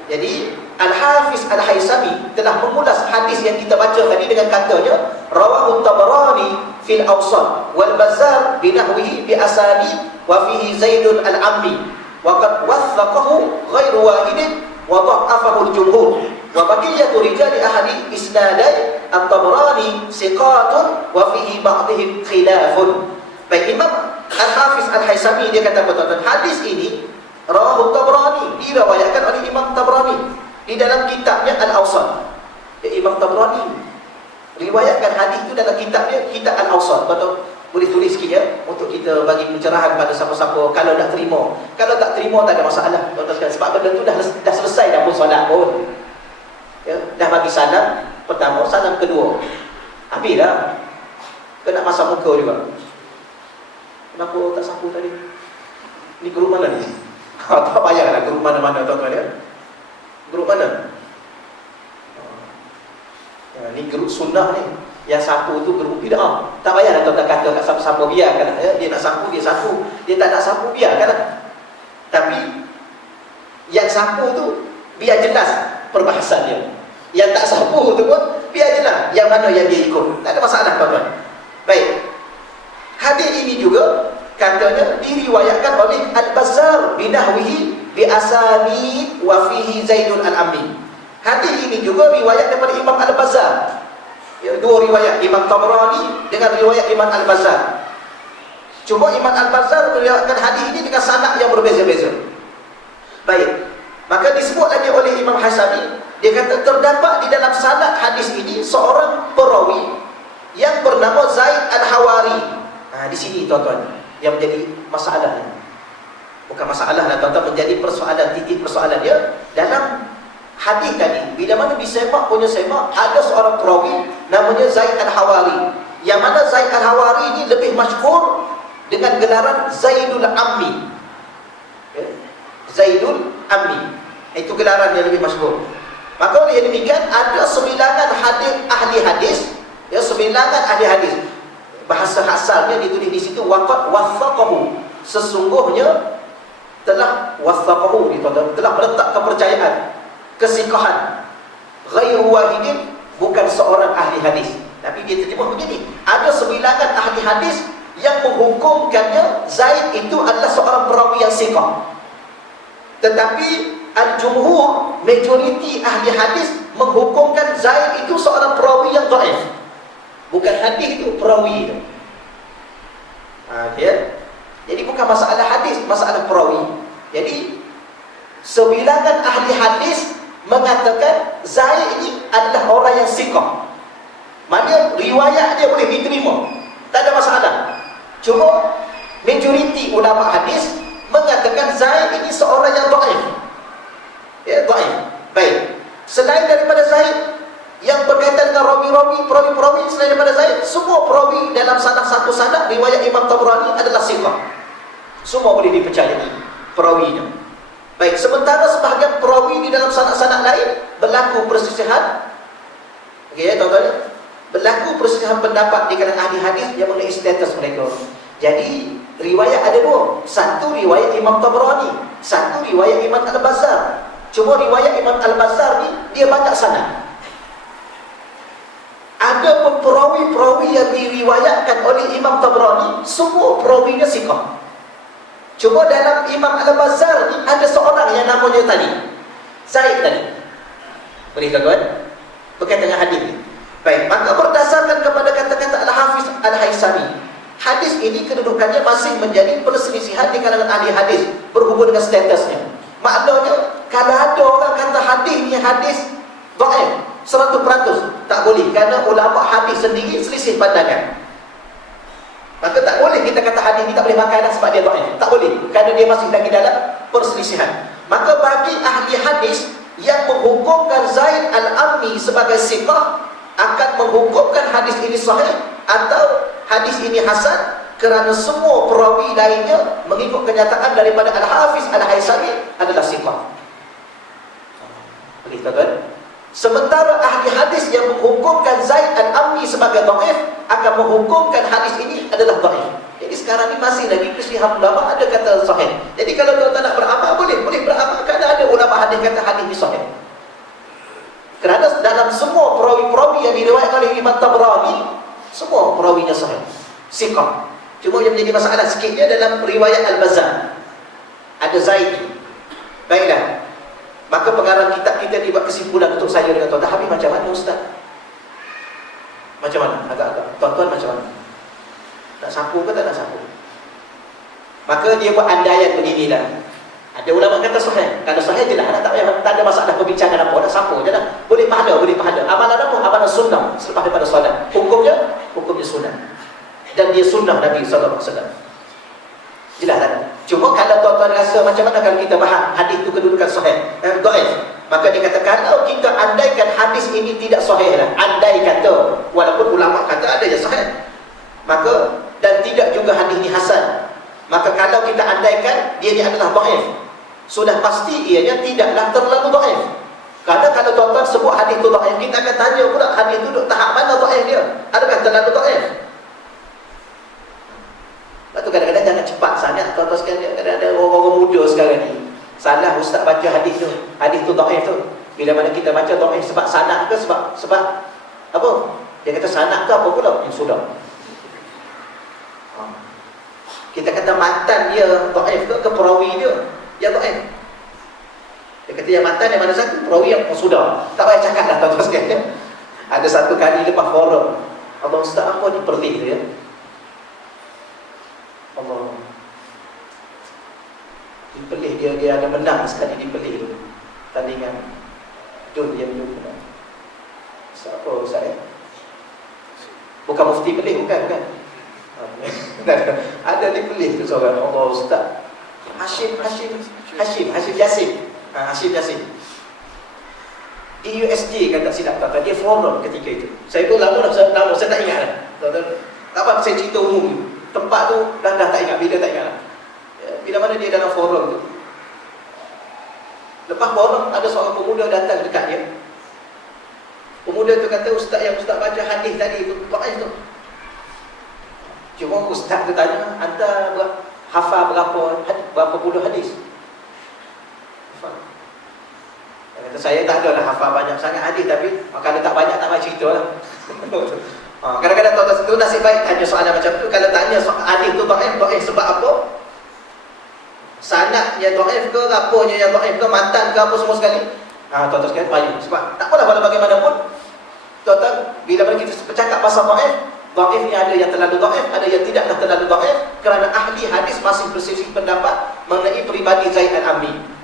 Jadi Al-Hafiz Al-Haisami telah mengulas hadis yang kita baca tadi dengan katanya, rawahu Tabarani fil Awsat wal Bazzar binahwihi bi asani wa fihi Zaidun al-Ammi wa qad wathaqahu ghairu wahidin wa dha'afahu al-jumhur wa baqiyatu rijali ahli isnadai at-Tabarani siqatun wa fihi ba'dihim khilafun. Baik, Imam Al-Hafiz Al-Haisami dia kata, tuan-tuan, hadis ini rawahu Tabarani, diriwayatkan oleh Imam Tabarani di dalam kitabnya Al-Awsat. Ya, Imam Tabarani riwayatkan hadis itu dalam kitabnya, kitab Al-Awsat. Betul? Boleh tulis sikit ya, untuk kita bagi pencerahan pada siapa-siapa kalau nak terima. Kalau tak terima tak ada masalah, tuan-tuan sekalian, sebab benda tu dah selesai dah pun solat pun. Ya, dah bagi salam pertama, salam kedua, habis dah. Kena masuk muka juga. Kenapa tak sapu tadi? Ni guru mana ni? Tak payahlah guru mana-mana, tuan-tuan ya. Guru mana? Ni guru sunnah ni. Yang sapu tu guru bid'ah. Tak payahlah tuan-tuan kata kat siapa-siapa, biarkan ya. Dia nak sapu, dia sapu. Dia tak nak sapu, biarkan. Tapi yang sapu tu biar jelas perbahasan dia. Yang tak sapu tu pun biar jelas yang mana yang dia ikut. Tak ada masalah, tuan-tuan. Baik. Hadis ini juga katanya diriwayatkan oleh Al-Bazzar binahwihi bi asani wa fihi Zaidun al-Ammi. Hadis ini juga riwayat daripada Imam Al-Bazzar. Ya, dua riwayat, Imam Tabarani dengan riwayat Imam Al-Bazzar. Cuma Imam Al-Bazzar meriwayatkan hadis ini dengan sanad yang berbeza-beza. Baik. Maka disebut lagi oleh Imam Haisami, dia kata terdapat di dalam sanad hadis ini seorang perawi yang bernama Zaid Al-Hawari. Di sini tuan-tuan yang menjadi masalah. Bukan masalah lah, tuan-tuan, menjadi persoalan, titik persoalan dia dalam hadis tadi. Bila mana disemak punya semak, ada seorang perawi namanya Zaid Al-Hawari, yang mana Zaid Al-Hawari ini lebih masyhur dengan gelaran Zaidul Ammi. Zaidul Ammi, itu gelaran yang lebih masyhur. Maka oleh demikian ada sebilangan ahli hadis, ya, sebilangan ahli hadis. Bahasa asalnya ditulis di situ waqad wathaqahu, sesungguhnya telah wathaqahu, telah meletak kepercayaan, kesikahan, ghairu wahidin, bukan seorang ahli hadis. Tapi dia terjemah begini, ada sebilangan ahli hadis yang menghukumkannya Zaid itu adalah seorang perawi yang sikah. Tetapi al-jumhur, majoriti ahli hadis menghukumkan Zaid itu seorang perawi yang dhaif. Bukan hadis itu, perawi itu. Ya? Jadi bukan masalah hadis, masalah perawi. Jadi sebilangan ahli hadis mengatakan Zaid ini adalah orang yang sikah. Maknanya riwayat dia boleh diterima, tak ada masalah. Cuma majoriti ulama hadis mengatakan Zaid ini seorang yang dhaif. Ya, dhaif. Baik. Selain daripada Zaid yang berkaitan dengan perawi-perawi selain daripada Zaid, semua perawi dalam salah satu sanad riwayat Imam Tabarani adalah sikah. Semua boleh dipercayai perawinya. Baik, sementara sebahagian perawi di dalam sanad-sanad lain berlaku perselisihan. Okey, tuan-tuan, berlaku perselisihan pendapat di kalangan ahli hadis yang mengenai status mereka. Jadi riwayat ada dua. Satu riwayat Imam Tabarani, satu riwayat Imam Al-Bazzar. Cuma riwayat Imam Al-Bazzar ni dia banyak sanad. Ada pun perawi-perawi yang diriwayatkan oleh Imam Tabarani, semua perawinya sikah. Cuma dalam Imam Al-Bazzar ni ada seorang yang namanya tadi. Zaid tadi. Boleh tuan-tuan? Berkaitan dengan hadis ni. Baik, maka berdasarkan kepada kata-kata Al-Hafiz Al-Haisami, hadis ini kedudukannya masih menjadi perselisihan di kalangan ahli hadis berhubung dengan statusnya. Maknanya, kalau ada orang kata hadis ni hadis dhaif 100%, tak boleh, kerana ulama hadis sendiri selisih pandangan. Maka tak boleh kita kata hadis ni tak boleh pakai dah sebab dia dhaif. Tak boleh, kerana dia masih lagi dalam perselisihan. Maka bagi ahli hadis yang menghukumkan Zaid Al-Ammi sebagai siqah, akan menghukumkan hadis ini sahih atau hadis ini hasan, kerana semua perawi lainnya mengikut kenyataan daripada Al-Hafiz Al-Haisami adalah siqah. Boleh tuan-tuan? Sementara ahli hadis yang menghukumkan Zaid Al-Ammi sebagai dhaif akan menghukumkan hadis ini adalah dhaif. Jadi sekarang ni masih lagi perselisihan ulama, ada kata sahih. Jadi kalau tuan-tuan nak beramal, boleh beramal, kerana ada ulama hadis kata hadis ini sahih. Kerana dalam semua perawi-perawi yang diriwayatkan oleh Imam Tabrani, semua perawinya sahih, siqah. Cuma yang menjadi masalah sikitnya dalam riwayat Al-Bazzar ada Zaid. Baiklah, maka pengarang kitab kita dibuat kesimpulan untuk saya dengan tuan-tuan. Habis macam mana Ustaz? Macam mana? Agak-agak tuan-tuan macam mana? Nak sapu ke tak nak sapu? Maka dia buat andaian beginilah. Ada ulama kata sahih. Kalau sahih je lah, tak ada masalah perbincangan apa, nak sapu je lah. Boleh pahala. Amalan apa? Amalan sunnah selepas daripada solat. Hukumnya sunnah. Dan dia sunnah Nabi SAW. Jelas tak? Cuma kalau tuan-tuan rasa macam mana kalau kita faham hadis itu kedudukan sahih, dhaif, maka dia kata kalau kita andaikan hadis ini tidak sahih lah, andai kata, walaupun ulama kata ada yang sahih, maka dan tidak juga hadis ini hasan, maka kalau kita andaikan dia ni adalah dhaif, sudah pasti ianya tidaklah terlalu dhaif. Kerana kalau tuan-tuan sebut hadis itu dhaif, kita akan tanya pula hadis itu tahap mana dhaif dia, adakah terlalu dhaif? Lepas tu kadang-kadang jangan cepat sangat tuan-tuan sekalian. Kadang-kadang orang-orang muda sekarang ni salah ustaz baca hadis tu dhaif tu. Bila mana kita baca dhaif sebab sanad ke sebab apa? Dia kata sanad tu apa pula? Yang sudah. Kita kata matan dia dhaif ke perawi dia yang dhaif. Dia kata yang matan yang mana satu? Perawi yang sudah. Tak payah cakap dah tuan-tuan sekalian. Ada satu kali lepas forum, Allah Ustaz apa ni perlik tu ya? Allah, dipelih dia ada menang sekali dipelih tu tandingan Dun dia menang. Siapa saya? Bukan mufti pelih, bukan. Ada dipelih tu seorang. Allah Ustaz Hashim Yasin. Hashim Yasin di USJ kan tak silap kata dia forum ketika itu. Saya pun lama saya tak ingat dah. Tak apa saya cerita umum. Tempat tu dah tak ingat, bila tak ingat. Bila mana dia dalam forum tu. Lepas forum ada seorang pemuda datang dekat dia. Pemuda tu kata yang ustaz baca hadis tadi tu dhaif tu. Cuma ustaz tu tanya, anda hafal berapa puluh hadis? Dia kata saya tak ada lah hafal banyak sangat hadis, tapi kalau tak banyak tak payah cerita lah. Kadang-kadang tuan-tuan itu nasib baik tanya soalan macam tu. Kalau tanya hadis tu dhaif sebab apa? Sanadnya dhaif ke, apanya yang dhaif ke, matan ke, apa semua sekali. Tuan-tuan sekalian payung. Sebab tak apalah walau bagaimanapun, tuan-tuan, bila mana kita bercakap pasal dhaif ni ada yang terlalu dhaif, ada yang tidaklah terlalu dhaif, kerana ahli hadis masih berselisih pendapat mengenai peribadi Zaid Al-Ammi.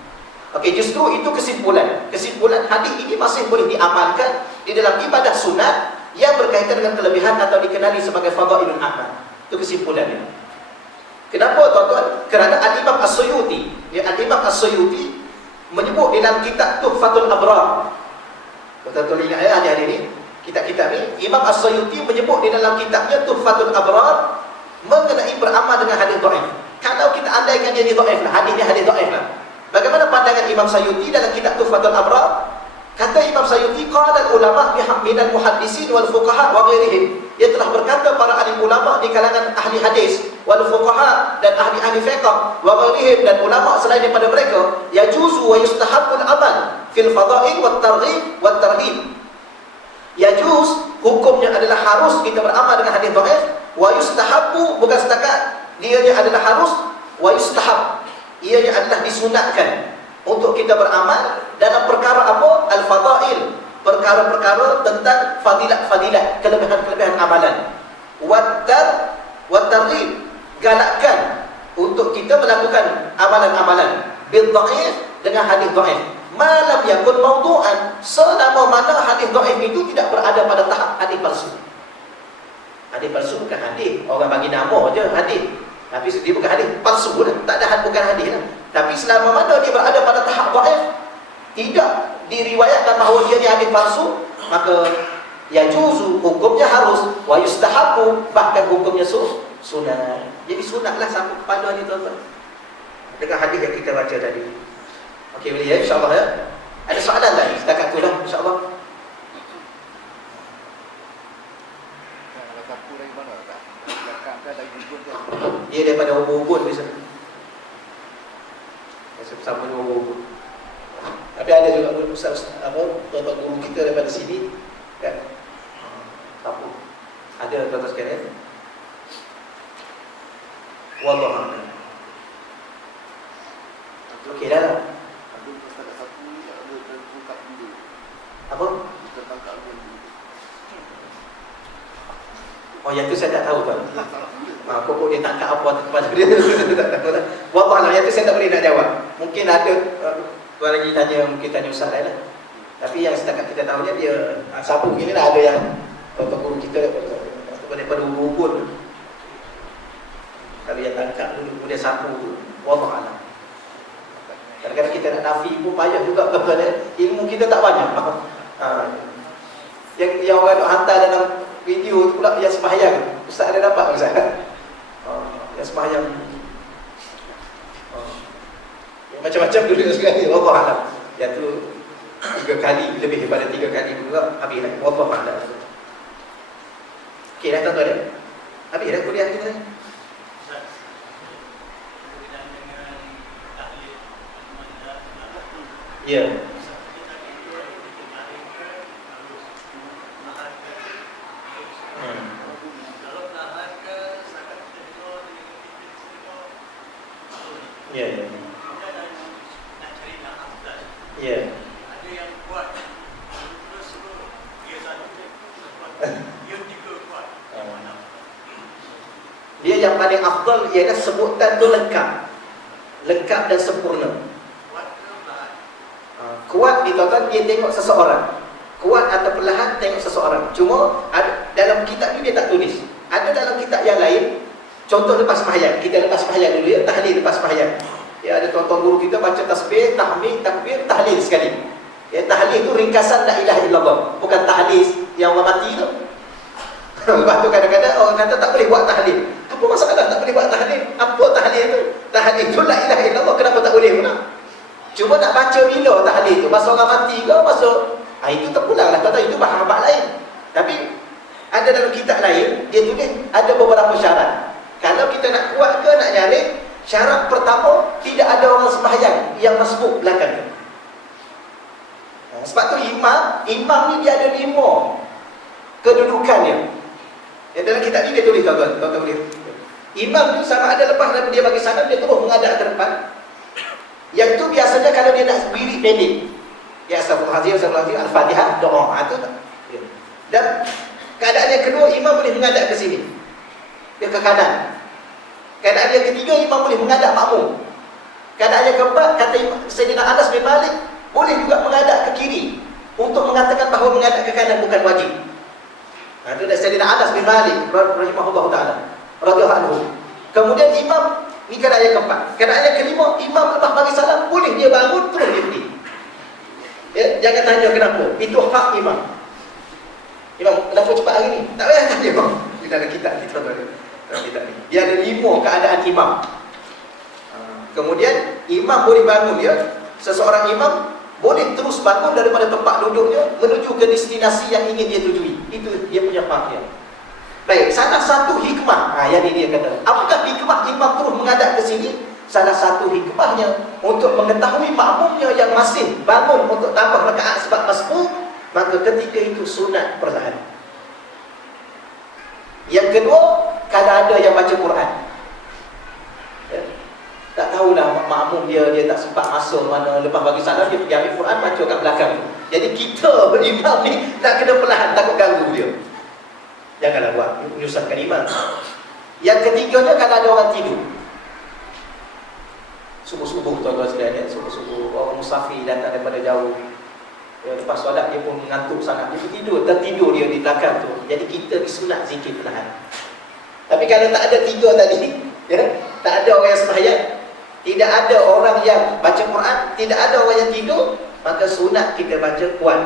Okey, justru itu kesimpulan hadis ini masih boleh diamalkan di dalam ibadah sunat yang berkaitan dengan kelebihan atau dikenali sebagai fadailul amal. Itu kesimpulannya. Kenapa tuan-tuan? Kerana Al-Imam As-Suyuti, Al-Imam As-Suyuti menyebut dalam kitab Tuhfatul Abrar. Tuan-tuan ingat ya hari-hari ni, kitab-kitab ni, Imam As-Suyuti menyebut di dalam kitabnya Tuhfatul Abrar mengenai beramal dengan hadis dhaif. Kalau kita andaikan dia ni dhaif lah, hadis ni hadis dhaif lah. Bagaimana pandangan Imam Suyuti dalam kitab Tuhfatul Abrar? Kata Imam Suyuti, qala ulama minal muhaddisin wal fuqaha wa ghairihim. Dia telah berkata para alim ulama di kalangan ahli hadis wal fuqaha dan ahli fiqh wa ghairihim dan ulama selain daripada mereka, yajuzu wa yustahabbul amal fil fadail wat targhib wat tarhib. Yajuz hukumnya adalah harus kita beramal dengan hadis dhaif, wa yustahabbu bukan setakat dia adalah harus, wa yustahab ianya adalah disunatkan untuk kita beramal dalam perkara apa? Al-fadail, perkara-perkara tentang fadilat-fadilat, kelebihan-kelebihan amalan. Wat-targhib, galakkan untuk kita melakukan amalan-amalan bil dhaif, dengan hadis dhaif. Malam yakun mawdu'an, selama mana hadis dhaif itu tidak berada pada tahap hadis palsu. Hadis palsu bukan hadis, orang bagi nama je hadis. Tapi dia bukan hadis palsu lah, tak ada bukan hadis lah. Tapi selama mana dia berada pada tahap dhaif, tidak diriwayatkan bahawa dia ni hadis palsu, maka yajuzu, hukumnya harus, wa yustahabu, bahkan hukumnya sunat. Jadi sunatlah sampai kepada ni tuan-tuan, dengan hadis yang kita baca tadi. Okey, boleh ya, insya-Allah ya. Ada soalan tadi setakat itulah, insya-Allah. Dia daripada ubun-ubun biasa. Sama dengan ubun-ubun. Tapi ada juga ustaz tuan-tuan guru kita daripada sini kan. Apa? Ada tuan-tuan sekalian. Wallahu a'lam. Okey dah lah. Apa? Oh, yang tu saya tak tahu tuan. Pokok dia tangkap apa kepada dia. Tak tahu lah. Wallahu a'lam, yang tu saya tak boleh nak jawab. Mungkin ada tuan lagi tanya, mungkin tanya ustaz lain lah. Tapi yang setakat kita tahunya dia sapu gini lah, ada yang tuan-tuan guru kita daripada ubun-ubun. Kalau yang tangkap dulu kemudian sapu tu, wallahu a'lam. Kadang-kadang kita nak nafi pun payah juga tuan-tuan. Ilmu kita tak banyak. Yang orang nak hantar dalam video tu pula yang sembahyang. Ustaz ada dapat ustaz? Yang sembahyang macam-macam dulu sekali. Wallahu a'lam. Yang tu 3 kali, lebih daripada 3 kali juga habis lah. Wallahu a'lam. Okey dah tuan-tuan. Habis dah kuliah kita ni. Ya. Ya, ya. Ya. Ada yang kuat terus dia satu dia tiga kuat. Dia yang paling afdal ialah sebutan tu lengkap. Lengkap dan sempurna. Kuat di tuan-tuan dia tengok seseorang. Kuat atau perlahan tengok seseorang. Cuma dalam kitab ni dia tak tulis. Ada dalam kitab yang lain. Contoh lepas sembahyang. Kita lepas sembahyang dulu ya, tahlil lepas sembahyang. Ya, ada tuan-tuan guru kita baca tasbih, tahmid, takbir, tahlil sekali. Ya, tahlil tu ringkasan la ilaha illallah, bukan tahlil yang orang mati tu. Lepas tu kadang-kadang orang kata tak boleh buat tahlil. Apa masalah tak boleh buat tahlil? Apa tahlil tu? Tahlil tu la ilaha illallah, kenapa tak boleh pula? Cuma nak baca bila tahlil tu? Masa orang mati ke? Masa itu terpulanglah, kata itu bahan-bahan lain. Tapi ada dalam kitab lain dia tulis ada beberapa syarat. Kalau kita nak kuat ke nak nyaring, syarat pertama, tidak ada orang sembahyang yang masbuk belakang. Sebab tu imam ni dia ada 5 kedudukannya. Yang dalam kitab ni dia tulis tuan-tuan boleh. Imam tu sama ada lepas dia bagi salam, dia terus menghadap ke depan. Yang tu biasanya kalau dia nak berdiri pendek. Ya astagfirullahaladzim, al-Fatihah, doa. Itu tak. Dan keadaan yang kedua, imam boleh menghadap ke sini. Dia ke kanan. Keadaan yang ketiga, imam boleh menghadap makmum. Keadaan yang keempat, kata Sayyidina Anas bin Malik, boleh juga menghadap ke kiri untuk mengatakan bahawa menghadap ke kanan bukan wajib. Itu dari Sayyidina Anas bin Malik rahimahullah ta'ala radhiyallahu anhu. Kemudian imam, ni keadaan yang keempat. Keadaan yang kelima, imam lepas bagi salam, boleh dia bangun terus dia berdiri. Ya, jangan tanya kenapa. Itu hak imam. Imam, kenapa cepat hari ni? Tak payah tanya imam. Kita ada kitab ni tuan-tuan. Dia ada 5 keadaan imam. Kemudian imam boleh bangun ya. Seseorang imam boleh terus bangun daripada tempat duduknya menuju ke destinasi yang ingin dia tujui. Itu dia punya pakaian. Baik, salah satu hikmah. Yang ini dia kata. Apakah hikmah imam terus menghadap ke sini? Salah satu hikmahnya untuk mengetahui makmumnya yang masih bangun untuk tambah rakaat sebab masbuk, maka ketika itu sunat perlahan. Yang kedua, kalau ada yang baca Quran. Ya. tak tahulah makmum dia tak sempat masuk mana, lepas bagi salam dia pergi ambil Quran baca kat belakang tu. Jadi kita berimam ni nak kena perlahan, takut ganggu dia. Janganlah buat menyusahkan imam. Yang ketiganya, kalau ada orang tidur subuh-subuh, tuan-tuan sekalian, subuh-subuh orang musafir datang daripada jauh, lepas solat dia pun mengantuk sangat, dia tertidur dia di belakang tu. Jadi kita disunat zikir perlahan. Tapi kalau tak ada tiga tadi, tak ada orang yang sembahyang, tidak ada orang yang baca Quran, tidak ada orang yang tidur, maka sunat kita baca kuat.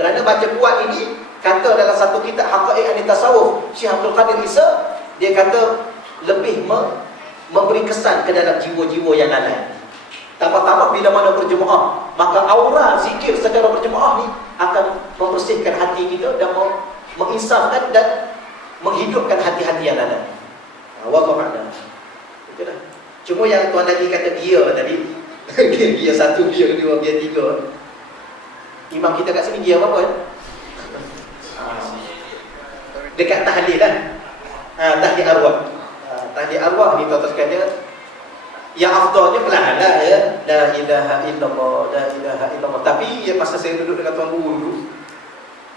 Kerana baca kuat ini, kata dalam satu kitab Haqaiq Ahli Tasawuf, Syekh Abdul Qadir Isa, dia kata lebih memberi kesan ke dalam jiwa-jiwa yang lalai. Tambah-tambah bila mana berjemaah, maka aura zikir secara berjemaah ni akan membersihkan hati kita dan menginsafkan dan menghidupkan hati-hati yang lalai. Wallahu a'lam. Itulah. Cuma yang tuan lagi kata gear tadi, gear 1, gear 2, gear 3. Imam kita kat sini gear apa? Dekat tahlil lah. Tahlil arwah. Tahlil arwah ni tuan-tuan sekalian, yang afdalnya perlahan lah ya. La ilaha illallah, la ilaha illallah. Tapi masa saya duduk dengan tuan guru dulu,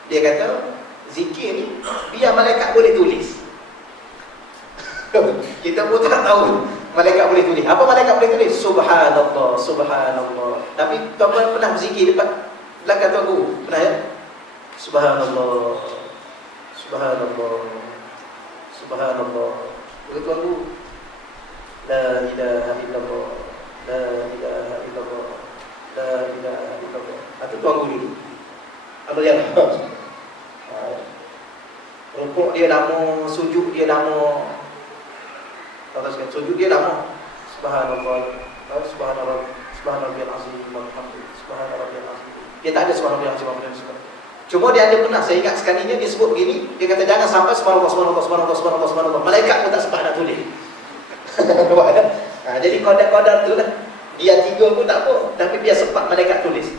dia kata zikir ni biar malaikat boleh tulis. Kita pun tak tahu malaikat boleh tulis. Apa malaikat boleh tulis? Subhanallah, subhanallah. Tapi tuan-tuan pernah berzikir dekat belakang tuan guru? Pernah ya? Subhanallah, subhanallah, subhanallah. Tuan guru, la ilaha illallah, la ilaha illallah, la ilaha illallah. Itu tuan guru dulu. Allah yang rukuk dia lama, sujud dia lama. Katakan sujud dia lama. Subhanallah, subhanallah, subhanallahil azim, walhamdulillah, subhanallahil azim. Dia tak ada subhanallahil azim, walhamdulillah. Cuma dia ada pernah, saya ingat sekalinya dia sebut begini, dia kata jangan sampai subhanallah, subhanallah, subhanallah, subhanallah, subhanallah. Malaikat pun tak sempat nak tulis. Jadi kodar-kodar tu lah. Dia 3 pun tak apa, tapi dia sempat malaikat tulis.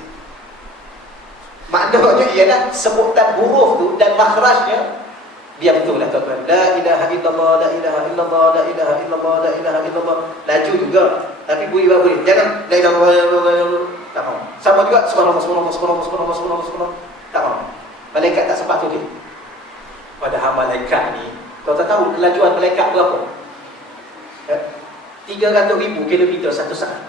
Maknanya ialah sebutan huruf tu dan makhrajnya biar betul lah tuan-tuan. La ilaha illallah, la ilaha illallah, la ilaha illallah, la ilaha illallah. Laju juga, tapi bunyi baru boleh. Jangan la ilaha illallah. Tak mau. Sama juga subhanallah, subhanallah, subhanallah, subhanallah, subhanallah, subhanallah. Tak mau. Malaikat tak sempat tulis. Padahal malaikat ni, tuan-tuan tahu kelajuan malaikat berapa? 300,000 kilometer satu saat.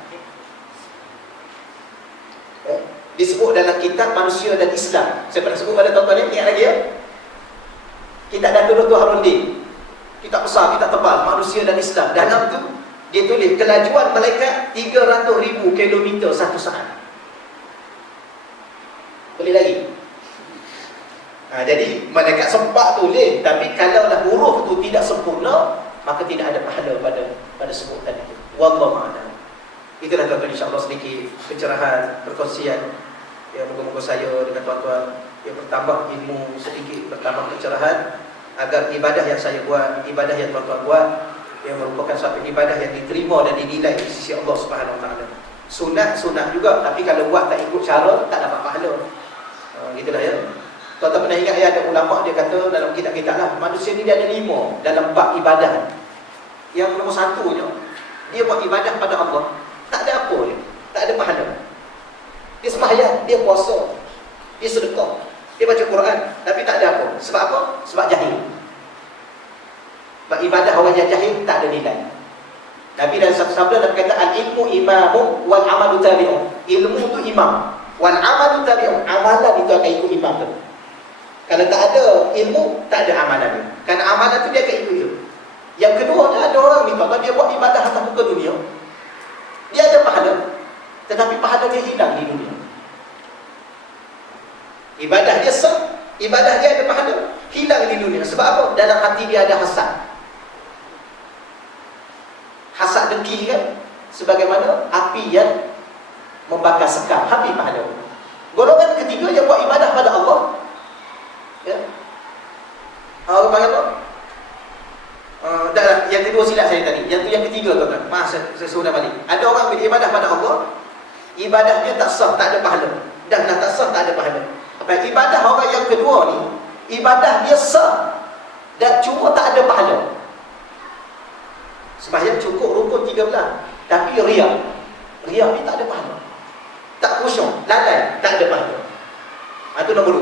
Disebut dalam kitab Manusia dan Islam. Saya pernah sebut pada tuan-tuan ni, ingat lagi ya? Kitab Datuk Dr. Harundin. Kitab besar, kitab tebal, Manusia dan Islam. Dalam tu dia tulis kelajuan malaikat 300,000 kilometer satu saat. Boleh lagi? Jadi malaikat sempat tulis, tapi kalaulah huruf tu tidak sempurna, maka tidak ada pahala pada sebutan itu. Wallahu a'lam. Itulah tuan-tuan, insya-Allah sedikit pencerahan, perkongsian. Ya, moga-moga saya dengan tuan-tuan bertambah ilmu sedikit, bertambah pencerahan, agar ibadah yang saya buat, ibadah yang tuan-tuan buat, yang merupakan suatu ibadah yang diterima dan dinilai di sisi Allah Subhanahu Wa Taala. Sunat juga, tapi kalau buat tak ikut cara, tak dapat pahala. Gitulah ya. Tuan-tuan pernah ingat ya, ada ulama dia kata dalam kitab-kitab lah, manusia ni dia ada 5 dalam bab ibadah. Yang nombor 1-nya, dia buat ibadah pada Allah, tak ada apa dia, tak ada pahala. Dia sembahyang, dia puasa, dia sedekah, dia baca Quran, tapi tak ada apa. Sebab apa? Sebab jahil. Sebab ibadah orang yang jahil tak ada nilai. Nabi dalam satu sabda Nabi kata al-ilmu imamu wal amalu tabi'un. Ilmu tu imam, wal amalu tabi'un. Amalan itu akan ikut imam tu. Kalau tak ada ilmu, tak ada amalan dia. Kerana amalan tu dia akan ikut dia. Yang kedua, ada orang ni tuan-tuan, dia buat ibadah atas muka dunia, dia ada pahala, tetapi pahala dia hilang di dunia. Ibadah dia sah, ibadah dia ada pahala, hilang di dunia. Sebab apa? Dalam hati dia ada hasad. Hasad dengki kan, sebagaimana api yang membakar sekam, habis pahala. Golongan ketiga yang buat ibadah pada Allah, ya. Orang panggil apa? Dah, yang kedua silap saya tadi. Yang ketiga tuan-tuan. Maaf saya sudah balik. Ada orang beribadah pada Allah, ibadahnya tak sah, tak ada pahala. Dah tak sah, tak ada pahala. Baik, ibadah orang yang kedua ni, ibadah dia sah dan cuma tak ada pahala. Sembahyang cukup rukun 13, Tapi riak ni tak ada pahala. Tak khusyuk, lalai, tak ada pahala. Itu nombor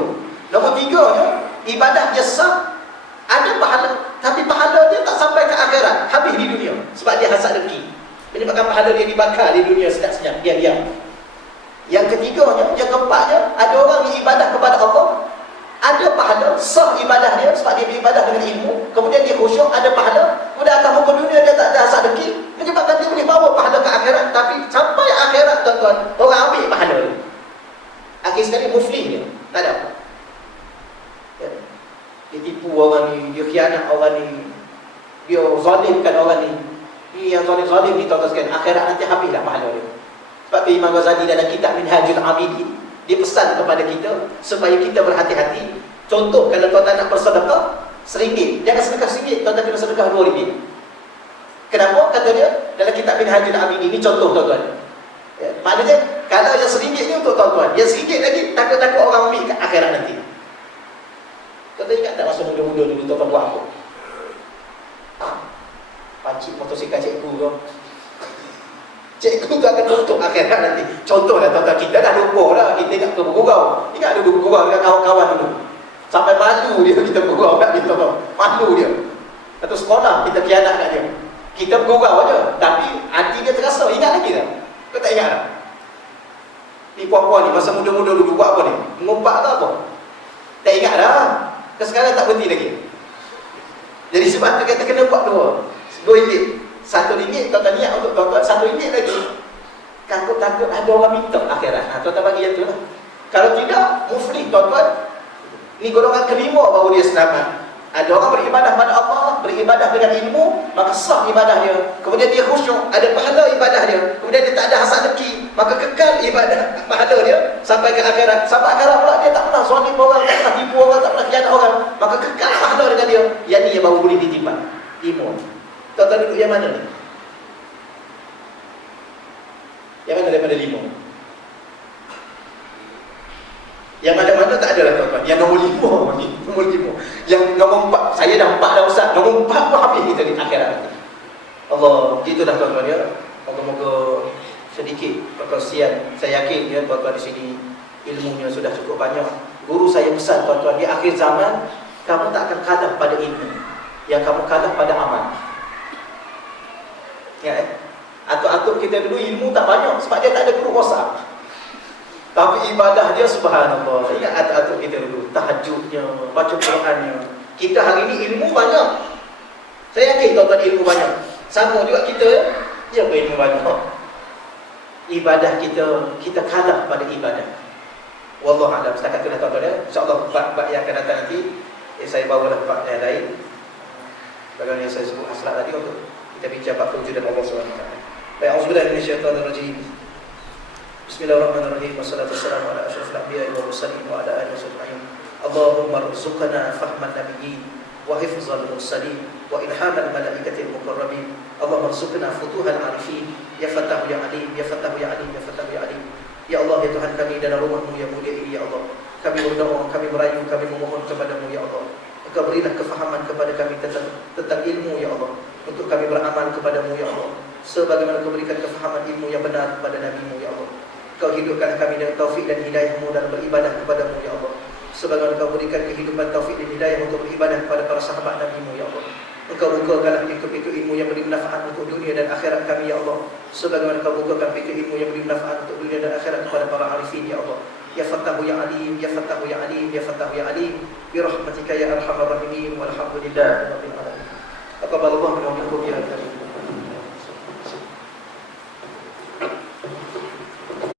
2. Nombor 3-nya, ibadah dia sah, ada pahala, tapi pahala dia tak sampai ke akhirat, habis di dunia. Sebab dia hasad dengki, menyebabkan pahala dia dibakar di dunia sedap-sedap, diam-diam. Yang ketiganya, yang keempatnya, ada orang yang ibadah kepada Allah, ada pahala, sah ibadah dia sebab dia beribadah dengan ilmu, kemudian dia khusyuk, ada pahala, kemudian atas muka dunia dia tak ada hasad dengki, menyebabkan dia boleh bawa pahala ke akhirat. Tapi sampai akhirat, tuan-tuan, orang ambil pahala dia. Akhir sekali muflih dia, tak ada apa. Ya. Dia tipu orang ni, dia khianat orang ni, dia zalimkan orang ni. Ini yang zalim-zalim ni, tuan-tuan sekalian, akhirat nanti habislah pahala dia. Sebab tu Imam Ghazali dalam kitab Minhajul Abidin, dia pesan kepada kita supaya kita berhati-hati. Contoh, kalau tuan-tuan nak bersedekah RM1, jangan sedekah RM1, tuan-tuan kena sedekah RM2. Kenapa? Kata dia dalam kitab Minhajul Abidin, ini contoh tuan-tuan. Ya, maknanya kalau yang RM1 ni untuk tuan-tuan, yang RM1 lagi takut-takut orang ambil kat akhirat nanti. Tuan-tuan ingat tak masa muda-muda dulu tuan-tuan buat apa? Pancik motosikal cikgu tu, cikgu tu akan tutup akhirat nanti. Contohlah tuan-tuan, kita dah lupa dah, kita ingat ke bergurau. Ingat dulu bergurau dengan kawan-kawan dulu, sampai malu dia kita bergurau kat dia, tuan-tuan. Malu dia. Satu sekolah kita khianat kat dia, kita bergurau je, tapi hati dia terasa. Ingat lagi tak? Kau tak ingat tak? Ni puan-puan ni masa muda-muda dulu buat apa ni? Mengumpat ke apa? Tak ingat dah. Sekarang tak berhenti lagi. Jadi sebab tu kita kena buat dua. RM2, RM1, tuan-tuan niat untuk tuan-tuan RM1 lagi. Takut-takut ada orang minta akhirat. Tuan-tuan bagi yang tu lah. Kalau tidak, muflih tuan-tuan. Ni golongan kelima baru dia selamat. Ada orang beribadah pada Allah, beribadah dengan ilmu, maka sah ibadah dia. Kemudian dia khusyuk, ada pahala ibadah dia. Kemudian dia tak ada hasad dengki, maka kekal ibadah pahala dia sampai ke akhirat. Sampai akhirat pula dia tak pernah zalim orang, tak pernah tipu orang, tak pernah khianat orang, maka kekal pahala dengan dia. Yang ni yang baru boleh ditimban. Ilmu. Tuan-tuan duduk yang mana ni? Yang mana daripada 5? Yang mana-mana tak ada lah tuan-tuan. Yang nombor 5 ni, nombor 5. Yang nombor 4, saya dah 4 dah Ustaz. Nombor 4 pun habis kita di akhirat nanti. Allah, gitu dah tuan-tuan ya. Moga-moga sedikit perkongsian. Saya yakin ya tuan-tuan di sini ilmunya sudah cukup banyak. Guru saya pesan tuan-tuan, di akhir zaman kamu tak akan kalah pada ilmu, yang kamu kalah pada amal. Ya, atuk-atuk kita dulu ilmu tak banyak sebab dia tak ada guru WhatsApp. Tapi ibadah dia subhanallah. Ingat atuk-atuk kita dulu, tahajudnya, baca Qurannya. Kita hari ini ilmu banyak. Saya yakin tuan-tuan ilmu banyak. Sama juga kita, ya berilmu banyak. Ibadah kita kalah pada ibadah. Wallahualam. Setakat tu dah tuan-tuan ya. InsyaAllah bab yang akan datang nanti saya bawalah bab yang lain. Bagaimana yang saya sebut asal tadi untuk kita bincang bab kewujudan Allah SWT. Baik, auzubillahi minasyaitonirrajim. Bismillahirrahmanirrahim. Wassalatu wassalamu ala asyrafil anbiya'i wal mursalin wa ala alihi wasahbihi. Allahumma rzuqna fahman nabiyyin wa hifzal mursalin wa ilhamal malaikatil muqarrabin. Allahumma rzuqna futuhal arifin. Ya Fattah ya Alim, ya Fattah ya Alim, ya Fattah ya Alim. Ya Allah, ya Tuhan kami dalam rumah-Mu yang mulia ini ya Allah. Kami berdoa, kami merayu, kami memohon kepada-Mu ya Allah. Engkau berilah kefahaman kepada kami tentang ilmu ya Allah, untuk kami beramal kepada-Mu ya Allah, sebagaimana Kau berikan kefahaman ilmu yang benar kepada Nabi-Mu ya Allah. Kau hidupkan kami dengan taufik dan hidayah-Mu dalam beribadah kepada-Mu ya Allah, sebagaimana Kau berikan kehidupan taufik dan hidayah untuk beribadah kepada para sahabat Nabi-Mu ya Allah. Engkau bukakanlah pintu-pintu ilmu yang beri manfaat untuk dunia dan akhirat kami ya Allah, sebagaimana Kau bukakan pintu ilmu yang beri manfaat untuk dunia dan akhirat kepada para arifin ya Allah. Ya Fattahu ya Alim, ya Fattahu ya Alim, ya Fattahu ya Alim, bi rahmatika ya arhamar rahimin, walhamdulillahi rabbil alamin. Aqabbalallahu minna wa minkum ya